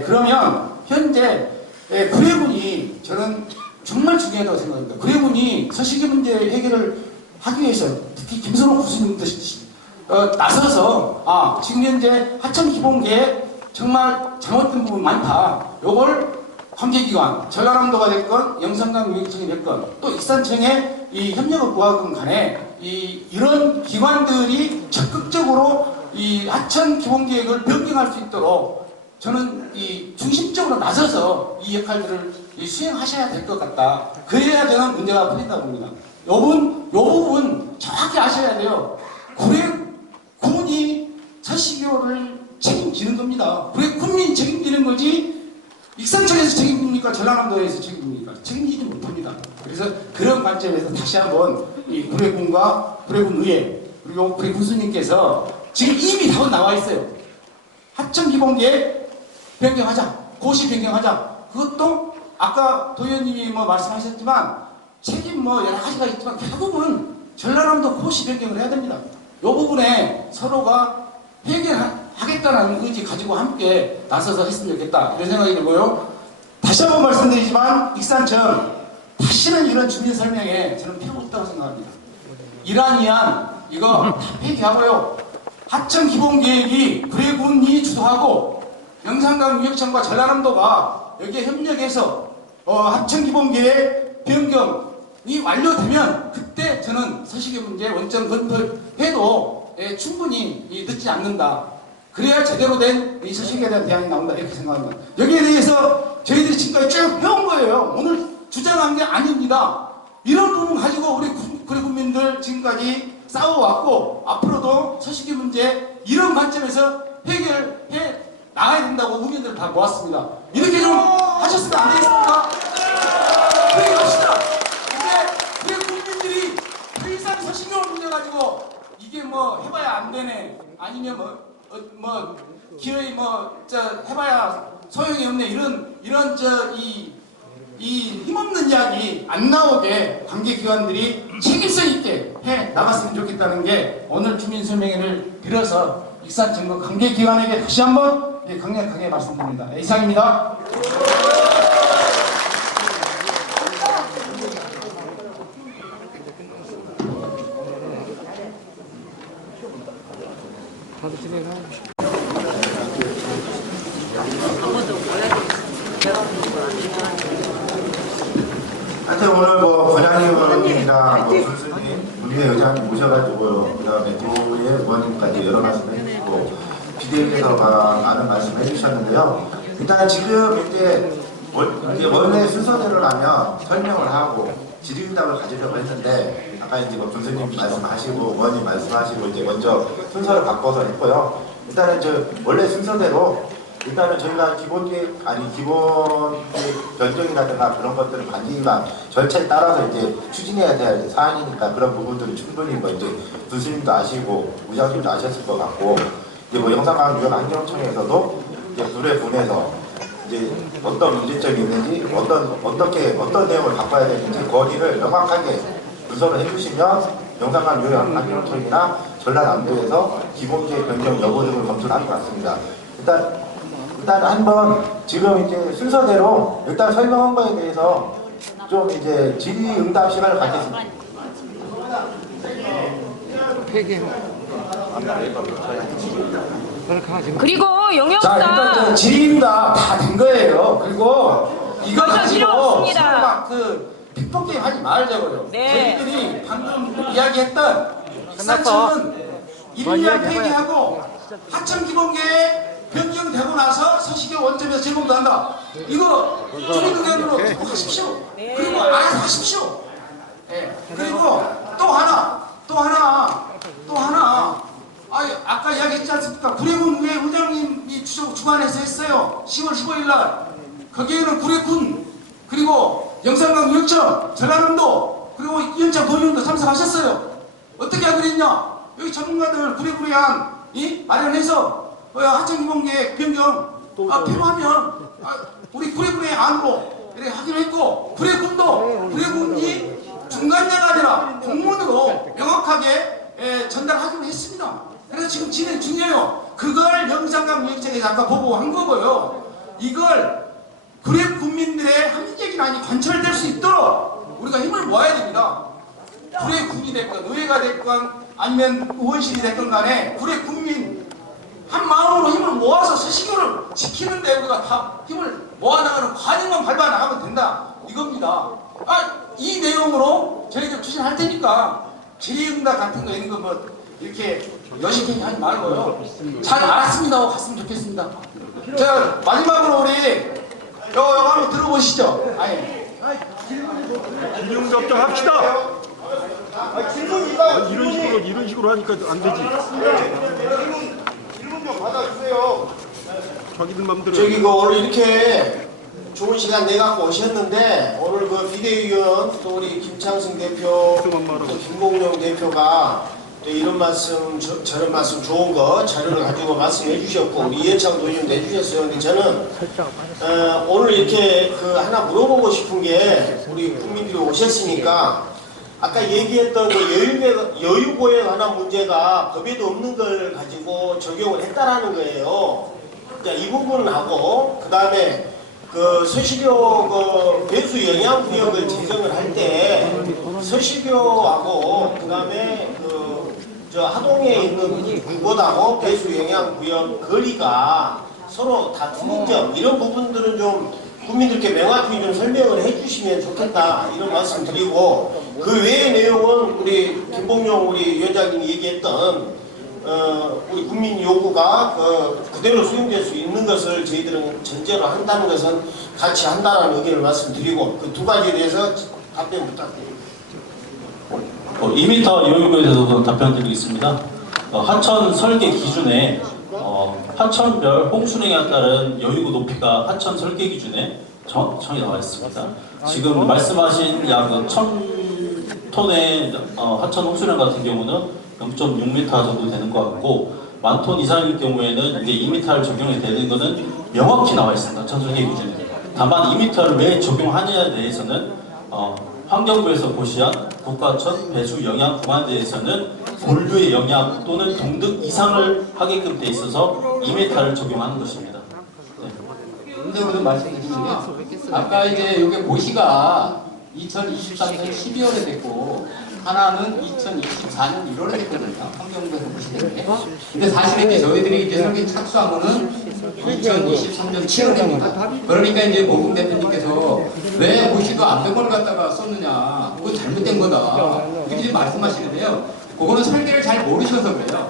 그러면 현재 구례군이 저는 정말 중요하다고 생각합니다. 구례군이 서식의 문제 해결을 하기 위해서 특히 김선호 교수님도 나서서 지금 현재 하천 기본계획 정말 잘못된 부분 많다. 요걸 관계기관, 전라남도가 됐건 영산강 유역청이 됐건 또 익산청의 이 협력을 구하건 간에 이런 기관들이 적극적으로 이 하천 기본계획을 변경할 수 있도록 저는 이 중심적으로 나서서 이 역할들을 수행하셔야 될 것 같다. 그래야 저는 문제가 풀린다고 봅니다. 요 부분 정확히 아셔야 돼요. 구례군이 서식교를 책임지는 겁니다. 구례군민이 책임지는 거지 익산청에서 책임집니까? 전라남도에서 책임집니까? 책임지지 못합니다. 그래서 그런 관점에서 다시 한번 이 구례군과 구례군의회 그리고 구례군수님께서 지금 이미 답은 나와 있어요. 하천기본계획 변경하자, 고시 변경하자. 그것도 아까 도의원님이 말씀하셨지만 책임 여러 가지가 있지만 결국은 전라남도 고시 변경을 해야 됩니다. 이 부분에 서로가 해결하겠다는 의지 가지고 함께 나서서 했으면 좋겠다 이런 생각이 들고요. 다시 한번 말씀드리지만 익산청 다시는 이런 주민 설명에 저는 필요 없다고 생각합니다. 이란 이거 다 폐기하고요. 하천 기본계획이 구례군이 주도하고 영산강 유역청과 전라남도가 여기에 협력해서 하천 기본계획 변경이 완료되면 그때 저는 서식의 문제 원점 검토해도 충분히 늦지 않는다. 그래야 제대로 된 이 서식에 대한 대안이 나온다 이렇게 생각합니다. 여기에 대해서 저희들이 지금까지 쭉 해온 거예요. 오늘 주장한 게 아닙니다. 이런 부분 가지고 우리 구례군민들 지금까지 싸워왔고 앞으로도 서식의 문제 이런 관점에서 해결해 나가야 된다고 의견들을 다 모았습니다. 이렇게 좀 하셨으면 안 되겠습니까? 해결합시다. 근데 구례군민들이 더 이상 서식의 문제 가지고 이게 해봐야 안 되네 아니면 기어이 해봐야 소용이 없네 이런 이 힘없는 이야기 안 나오게 관계기관들이 책임성 있게 해 나갔으면 좋겠다는 게 오늘 주민설명회를 빌어서 익산청과 관계기관에게 다시 한번 강력하게 말씀드립니다. 이상입니다. 하여튼 오늘 권양희 의원님이랑 군수님, 우리의 의장님 모셔가지고 그다음에 우리의 의원님까지 여러 말씀 해주시고 비대위에서 많은 말씀 해주셨는데요. 일단 지금 이제 원래 순서대로라면 설명을 하고 질의응답을 가지려고 했는데 아까 이제 군수님 말씀하시고 의원님 말씀하시고 이제 먼저 순서를 바꿔서 했고요. 일단은 원래 순서대로 일단은 저희가 기본 변경이라든가 그런 것들은 관계기관 절차에 따라서 이제 추진해야 될 사안이니까 그런 부분들은 충분히 이제 교수님도 아시고 의장님도 아셨을 것 같고 이제 영산강 유역환경청에서도 이제 구례군에서 이제 어떤 문제점이 있는지 어떤 내용을 바꿔야 되는지 건의를 명확하게 문서로 해주시면 영산강 유역환경청이나 전라남도에서 기본계획 변경 여부 등을 검토를 할 것 같습니다. 일단 한번 지금 이제 순서대로 일단 설명한 거에 대해서 좀 이제 질의응답 시간을 갖겠습니다. 그리고 자, 용역사 일단 질의응답 다 된 거예요. 그리고 이거 가지고 서로 픽폭 게임 하지 말자고요. 네. 저희들이 방금 이야기했던 익산청은 1년 폐기하고 하천 기본계획 변경되고 나서 서식의 원점에서 재검도 한다. 이거 주민의견으로 듣고 하십시오. 그리고 알아서 하십시오. 예. 그리고 또 하나. 아까 이야기했지 않습니까? 구례군 왜 의장님이 주관해서 했어요. 10월 15일 날. 거기에는 구례군, 그리고 영산강 유역청, 전라남도, 그리고 이현창 도의원도 참석하셨어요. 어떻게 하기로 했냐? 여기 전문가들 구례구례안 마련해서 하천기본계획 변경 필요하면 우리 구례구례 안으로 이렇게 하기로 했고, 구례군이 중간자가 아니라 공문으로 명확하게 전달하기로 했습니다. 그래서 지금 진행 중이에요. 그걸 영산강 유역청에서 아까 보고한 거고요. 이걸 구례 국민들의 합리적인 관철될 수 있도록 우리가 힘을 모아야 됩니다. 구례 군이 됐건 의회가 됐건 아니면 의원실이 됐건 간에 구례 국민 한 마음으로 힘을 모아서 서식유를 지키는데 우리가 다 힘을 모아나가는 과정만 밟아 나가면 된다 이겁니다. 이 내용으로 저희들 추진할 테니까 질의응답 같은 거 이런 거 뭐 이렇게 여식행위 하지 말고요. 잘 알았습니다 하고 갔으면 좋겠습니다. 자, 마지막으로 우리 요거 한번 들어보시죠. 질문 접종합시다. 이런 식으로 하니까 안 되지. 질문 좀 받아주세요. 자기들 맘대로. 저기 오늘 이렇게 좋은 시간 내갖고 오셨는데 오늘 그 비대위원 또 우리 김창승 대표, 또 김봉룡 대표가 또 이런 말씀 저런 말씀 좋은 거 자료를 가지고 말씀해 주셨고 우리 이현창 도의원도 해주셨어요. 근데 저는 오늘 이렇게 하나 물어보고 싶은 게 우리 국민들이 오셨으니까 아까 얘기했던 그 여유고에 관한 문제가 법에도 없는 걸 가지고 적용을 했다라는 거예요. 그러니까 이 부분하고 그 다음에 그 서식유 배수 영향구역을 제정을 할 때 서식유하고 그 다음에 저 하동에 있는 구보다고 배수 영향구역 거리가 서로 다투는 점 이런 부분들은 좀 국민들께 명확히 좀 설명을 해주시면 좋겠다 이런 말씀 드리고 그 외의 내용은 우리 김봉룡 우리 위원장님이 얘기했던 우리 국민 요구가 그대로 수용될 수 있는 것을 저희들은 전제로 한다는 것은 같이 한다는 의견을 말씀드리고 그 두 가지에 대해서 답변 부탁드립니다. 2m 요요구에 대해서도 답변드리겠습니다. 하천 설계 기준에 하천별 홍수량에 따른 여유구 높이가 하천 설계 기준에 정확히 나와 있습니다. 지금 말씀하신 약 1000톤의 하천 홍수량 같은 경우는 0.6m 정도 되는 것 같고 10,000톤 이상일 경우에는 이게 2m를 적용이 되는 것은 명확히 나와 있습니다. 하천 설계 기준에. 다만 2m를 왜 적용하느냐에 대해서는 환경부에서 고시한 국가천 배수 영향 구간에 대해서는 본류의 영향 또는 동등 이상을 하게끔 돼 있어서 2m를 적용하는 것입니다. 근데 말씀드리면요. 아까 이제 여기 고시가 2023년 12월에 됐고 하나는 2024년 1월에 됐거든요. 환경부에서 고시 때문에. 근데 사실 이제 저희들이 이제 설계 착수한 거는 2023년 7월입니다. 그러니까 이제 모금 대표님께서 왜 고시가 안 된 걸 갖다가 썼느냐, 그건 잘못된 거다 이렇게 말씀하시는데요. 그거는 설계를 잘 모르셔서 그래요.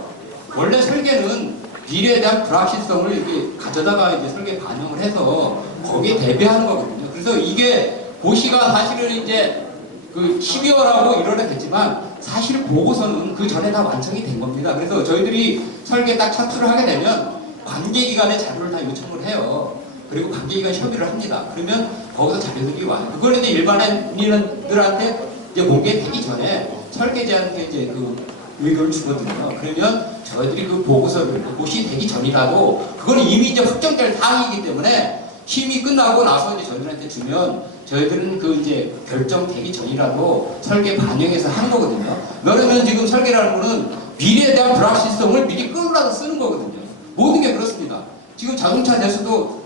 원래 설계는 미래에 대한 불확실성을 이렇게 가져다가 이제 설계 반영을 해서 거기에 대비하는 거거든요. 그래서 이게 고시가 사실은 이제 그 12월하고 1월에 됐지만 사실 보고서는 그 전에 다 완성이 된 겁니다. 그래서 저희들이 설계 딱 착수를 하게 되면 관계기관의 자료를 다 요청을 해요. 그리고 관계기관 협의를 합니다. 그러면 거기서 자료들이 와요. 그걸 이제 일반인들한테 이제 공개되기 전에 설계자한테 이제 그 의견을 주거든요. 그러면 저희들이 그 보고서를 고시 되기 전이라도 그건 이미 이제 확정될 사항이기 때문에 심의 끝나고 나서 이제 저희들한테 주면 저희들은 그 이제 결정되기 전이라도 설계 반영해서 하는 거거든요. 그러면 지금 설계라는 거는 미래에 대한 불확실성을 미리 끌어라서 쓰는 거거든요. 모든 게 그렇습니다. 지금 자동차 대수도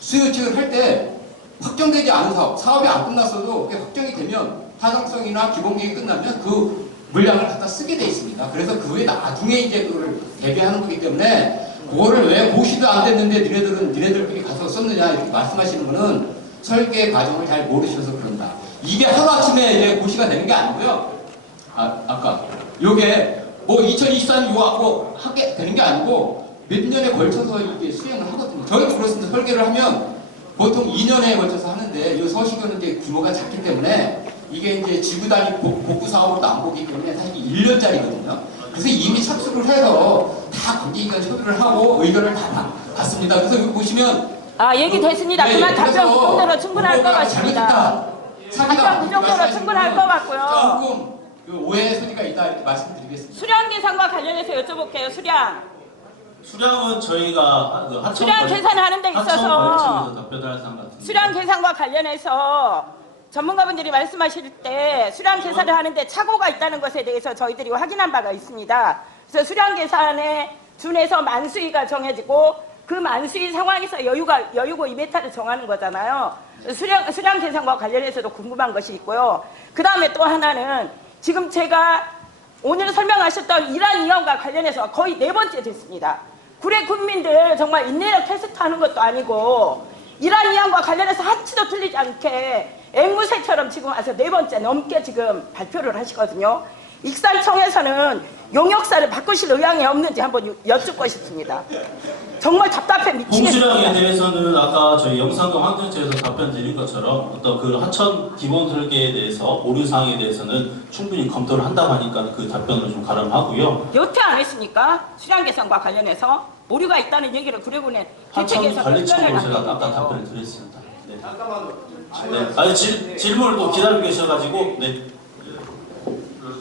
수요측을 할 때 확정되지 않은 사업이 안 끝났어도 그게 확정이 되면 타당성이나 기본계획이 끝나면 그 물량을 갖다 쓰게 돼 있습니다. 그래서 그 후에 나중에 이제 그걸 대비하는 거기 때문에 그거를 왜 고시도 안 됐는데 니네들끼리 가서 썼느냐 이렇게 말씀하시는 거는 설계 과정을 잘 모르셔서 그런다. 이게 하루아침에 이제 고시가 되는 게 아니고요. 아까 요게 뭐 2024년 요하고 하게 되는 게 아니고 몇 년에 걸쳐서 이렇게 수행을 하거든요. 저희도 그렇습니다. 설계를 하면 보통 2년에 걸쳐서 하는데 이 서식은 이제 규모가 작기 때문에 이게 이제 지구 단위 복구 사업으로도 안 보기 때문에 사실 1년짜리거든요. 그래서 이미 착수를 해서 다 관계기관 협의를 하고 의견을 다 받습니다. 그래서 여기 보시면 얘기 됐습니다. 그만 답변 그 정도로 충분할 것 같습니다. 답변 그 정도로 충분할 것 같고요. 조금 그 오해 소지가 있다 이렇게 말씀드리겠습니다. 수량 계산과 관련해서 여쭤볼게요. 수량은 저희가 그 하청 수량 계산하는 데 있어서 답변을 할 사람 같은데. 수량 계산과 관련해서 전문가분들이 말씀하실 때 수량 계산을 하는데 착오가 있다는 것에 대해서 저희들이 확인한 바가 있습니다. 그래서 수량 계산에 준해서 만수위가 정해지고 그 만수위 상황에서 여유고 2m를 정하는 거잖아요. 수량 계산과 관련해서도 궁금한 것이 있고요. 그 다음에 또 하나는 지금 제가 오늘 설명하셨던 이란 위원과 관련해서 거의 4번째 됐습니다. 구례 군민들 정말 인내력 테스트하는 것도 아니고 이란 위원과 관련해서 한치도 틀리지 않게 앵무새처럼 지금 와서 4번째 넘게 지금 발표를 하시거든요. 익산청에서는 용역사를 바꾸실 의향이 없는지 한번 여쭙고 싶습니다. 정말 답답해 미치겠습니다. 공수량에 대해서는 아까 저희 영산동 환경처에서 답변 드린 것처럼 어떤 그 하천 기본 설계에 대해서 오류사항에 대해서는 충분히 검토를 한다고 하니까 그 답변을 좀 가름하고요. 여태 안 했습니까? 수량 계산과 관련해서 오류가 있다는 얘기를 구례군에 하천 관리청으로 제가 아까 답변을 드렸습니다. 네. 네. 아니 질문을 또 기다리고 계셔가지고 네.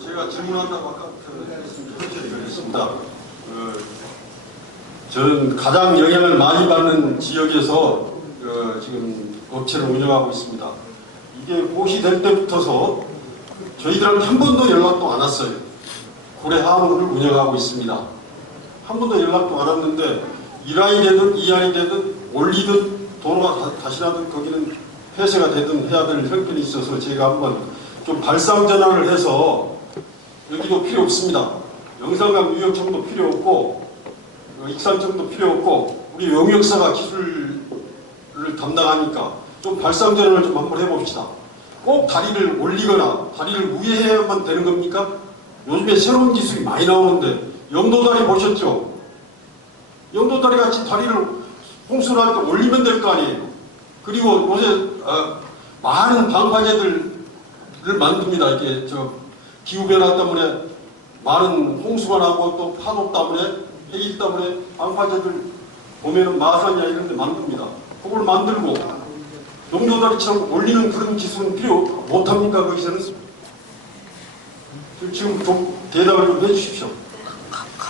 제가 질문한다고 아까 했습니다. 저는 가장 영향을 많이 받는 지역에서 지금 업체를 운영하고 있습니다. 이게 고시될 때부터서 저희들한테 한 번도 연락도 안 왔어요. 고래 하원을 운영하고 있습니다. 한 번도 연락도 안 왔는데 1안이 되든 2안이 되든 올리든 도로가 다시 나든 거기는 폐쇄가 되든 해야 될 형편이 있어서 제가 한번 좀 발상 전환을 해서 여기도 필요 없습니다. 영산강 유역청도 필요 없고 익산청도 필요 없고 우리 용역사가 기술을 담당하니까 좀 발상 전환을 좀 한번 해봅시다. 꼭 다리를 올리거나 다리를 우회해야만 되는 겁니까? 요즘에 새로운 기술이 많이 나오는데 영도다리 보셨죠? 영도다리 같이 다리를 홍수를 할 때 올리면 될 거 아니에요. 그리고 요새 많은 방파제들을 만듭니다. 이게 기후변화 때문에 많은 홍수가 나고 또 파도 때문에 해일 때문에 방파제들 보면은 마산이나 이런 데 만듭니다. 그걸 만들고 영도다리처럼 올리는 그런 기술은 필요 못합니까? 거기서는? 지금 좀 대답을 좀 해주십시오.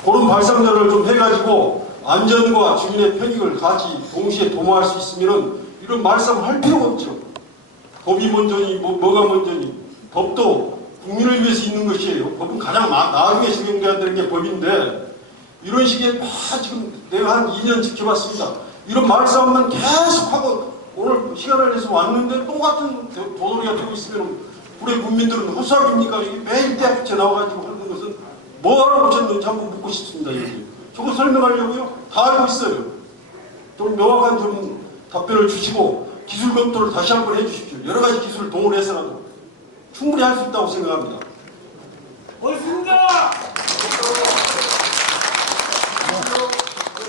그런 발상전을 좀 해가지고 안전과 주민의 편익을 같이 동시에 도모할 수 있으면은 이런 말씀을 할 필요가 없죠. 법이 먼저니 뭐가 먼저니 법도 국민을 위해서 있는 것이에요. 법은 가장 나중에 적용돼야 되는 게 법인데 이런 식의 지금 내가 한 2년 지켜봤습니다. 이런 말싸움만 계속하고 오늘 시간을 내서 왔는데 똑같은 도돌이가 되고 있으면 우리 국민들은 헛살입니까? 매일 대학교 나와가지고 하는 것은 뭐하러 오셨는지 한번 묻고 싶습니다. 이렇게. 저거 설명하려고요? 다 알고 있어요. 좀 명확한 좀 답변을 주시고 기술 검토를 다시 한번 해주십시오. 여러 가지 기술을 동원해서라도 충분히 할 수 있다고 생각합니다. 옳습니다.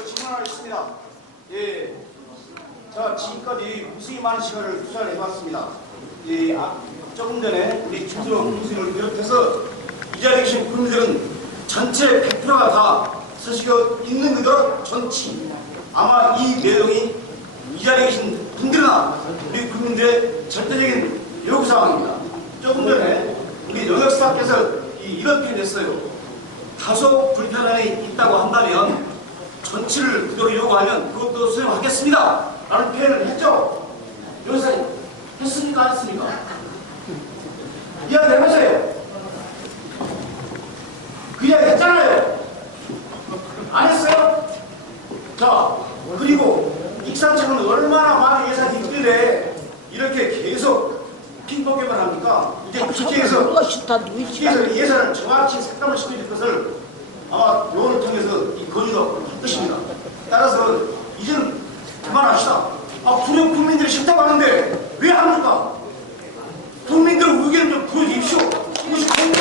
질문 하나 있습니다. 예, 자 지금까지 무수히 많은 시간을 투자를 해봤습니다. 조금 전에 우리 주수로 교수님을 비롯해서 이 자리에 계신 국민들은 전체 100%가 다 서식어 있는 그대로 전치. 아마 이 내용이 이 자리에 계신 분들이나 우리 국민들의 절대적인 요구사항입니다. 조금 전에 우리 영역사께서 이런 표현을 했어요. 다소 불편함이 있다고 한다면 전치를 그대로 요구하면 그것도 수용하겠습니다. 라는 표현을 했죠. 여기서 했습니까? 안 했습니까? 이야기 해보세요. 그 이야기 했잖아요. 안 했어요? 자, 그리고 익산청은 얼마나 많은 예산이 있길래 이렇게 계속 핑퐁게만 합니까? 이제 국회에서 예산을 정확히 삭감을 시켜줄 것을 아마 요원을 통해서 이 건의도 할 것입니다. 따라서 이제는 그만합시다. 구령 국민들이 싫다고 하는데 왜 합니까? 국민들 의견을 좀 보여주십시오. 이것이 국민의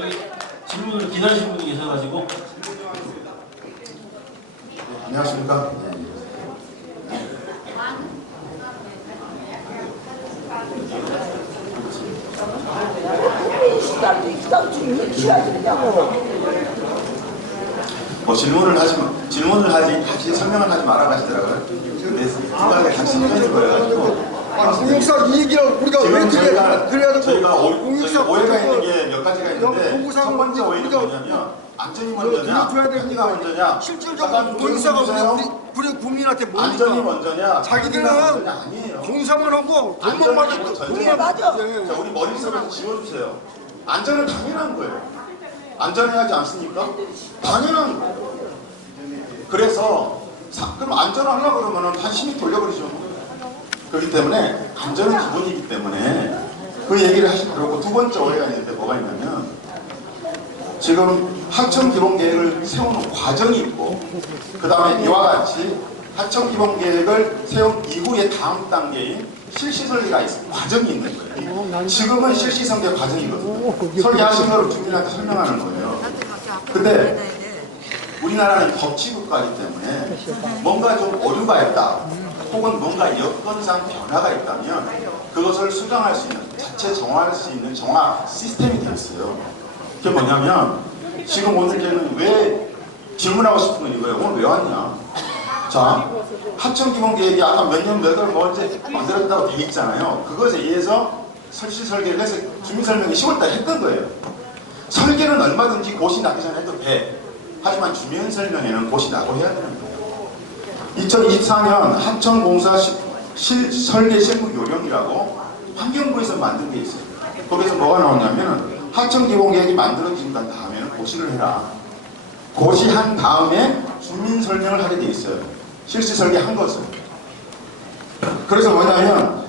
저기 질문을 기다리시는 분이 계셔가지고. 안녕하십니까. 뭐 질문을 하지 설명을 하지 말아 가시더라고요. 근데 생각에 같이 생각해 버려가지고. 공익사 이익이라고 우리가 왜 그래야 저희가 오해가 있는 게 몇 가지가 있는데 첫 번째 오해는 뭐냐면 안전이 먼저냐, 편의가 먼저냐. 실질적으로 공익사가 우리 국민한테 뭐니까 안전이 먼저냐, 자기들은 아니에요. 공사만 하고 돈만 받을 돈만 맞아. 자, 우리 머릿속에서 지워주세요. 안전은 당연한 거예요. 안전해야지 않습니까? 당연한 거예요. 그래서 그럼 안전하려고 그러면 관심이 돌려버리죠. 그렇기 때문에 안전은 기본이기 때문에 그 얘기를 하시더라고. 두 번째 오해가 있는데 뭐가 있냐면 지금 하청 기본 계획을 세우는 과정이 있고 그 다음에 이와 같이 하청 기본 계획을 세운 이후에 다음 단계인 실시 설계가 과정이 있는 거예요. 지금은 실시 설계 과정이거든요. 설계하신 거를 주민한테 설명하는 거예요. 근데 우리나라는 법치국가이기 때문에 뭔가 좀 오류가 있다 혹은 뭔가 여건상 변화가 있다면 그것을 수정할 수 있는 자체 정화할 수 있는 정화 시스템이 되어 있어요. 그게 뭐냐면 지금 오늘께는 왜 질문하고 싶은 건 이거예요. 오늘 왜 왔냐? 자, 하청기본계획이 아까 몇 년 몇 월 먼저 만들었다고 돼 있잖아요. 그것에 의해서 설치 설계를 해서 주민설명이 10월달에 했던 거예요. 설계는 얼마든지 고시 나기 전에 해도 돼. 하지만 주민설명에는 고시 나고 해야 되는 거예요. 2024년 하청공사 설계 실무 요령이라고 환경부에서 만든 게 있어요. 거기서 뭐가 나오냐면 하청기본계획이 만들어진 다음에는 고시를 해라. 고시한 다음에 주민설명을 하게 돼 있어요. 실시 설계한 것을. 그래서 뭐냐면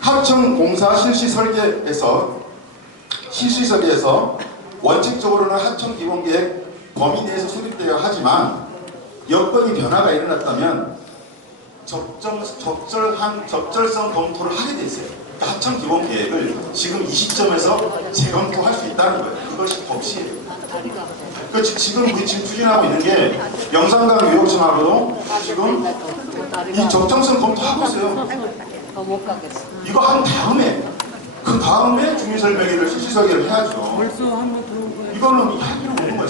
하청공사 실시 설계에서 원칙적으로는 하청기본계획 범위 내에서 수립되어야 하지만 여건이 변화가 일어났다면 적절성 검토를 하게 돼 있어요. 그러니까 하청기본계획을 지금 이 시점에서 재검토할 수 있다는 거예요. 그것이 법시예요. 지금 우리 지금 추진하고 있는 게 영산강 유역청하고도 지금 이 적정성 검토하고 있어요. 이거 한 다음에 그 다음에 주민설명회를 실시설계를 해야죠. 이거는 하기로 오는 거죠.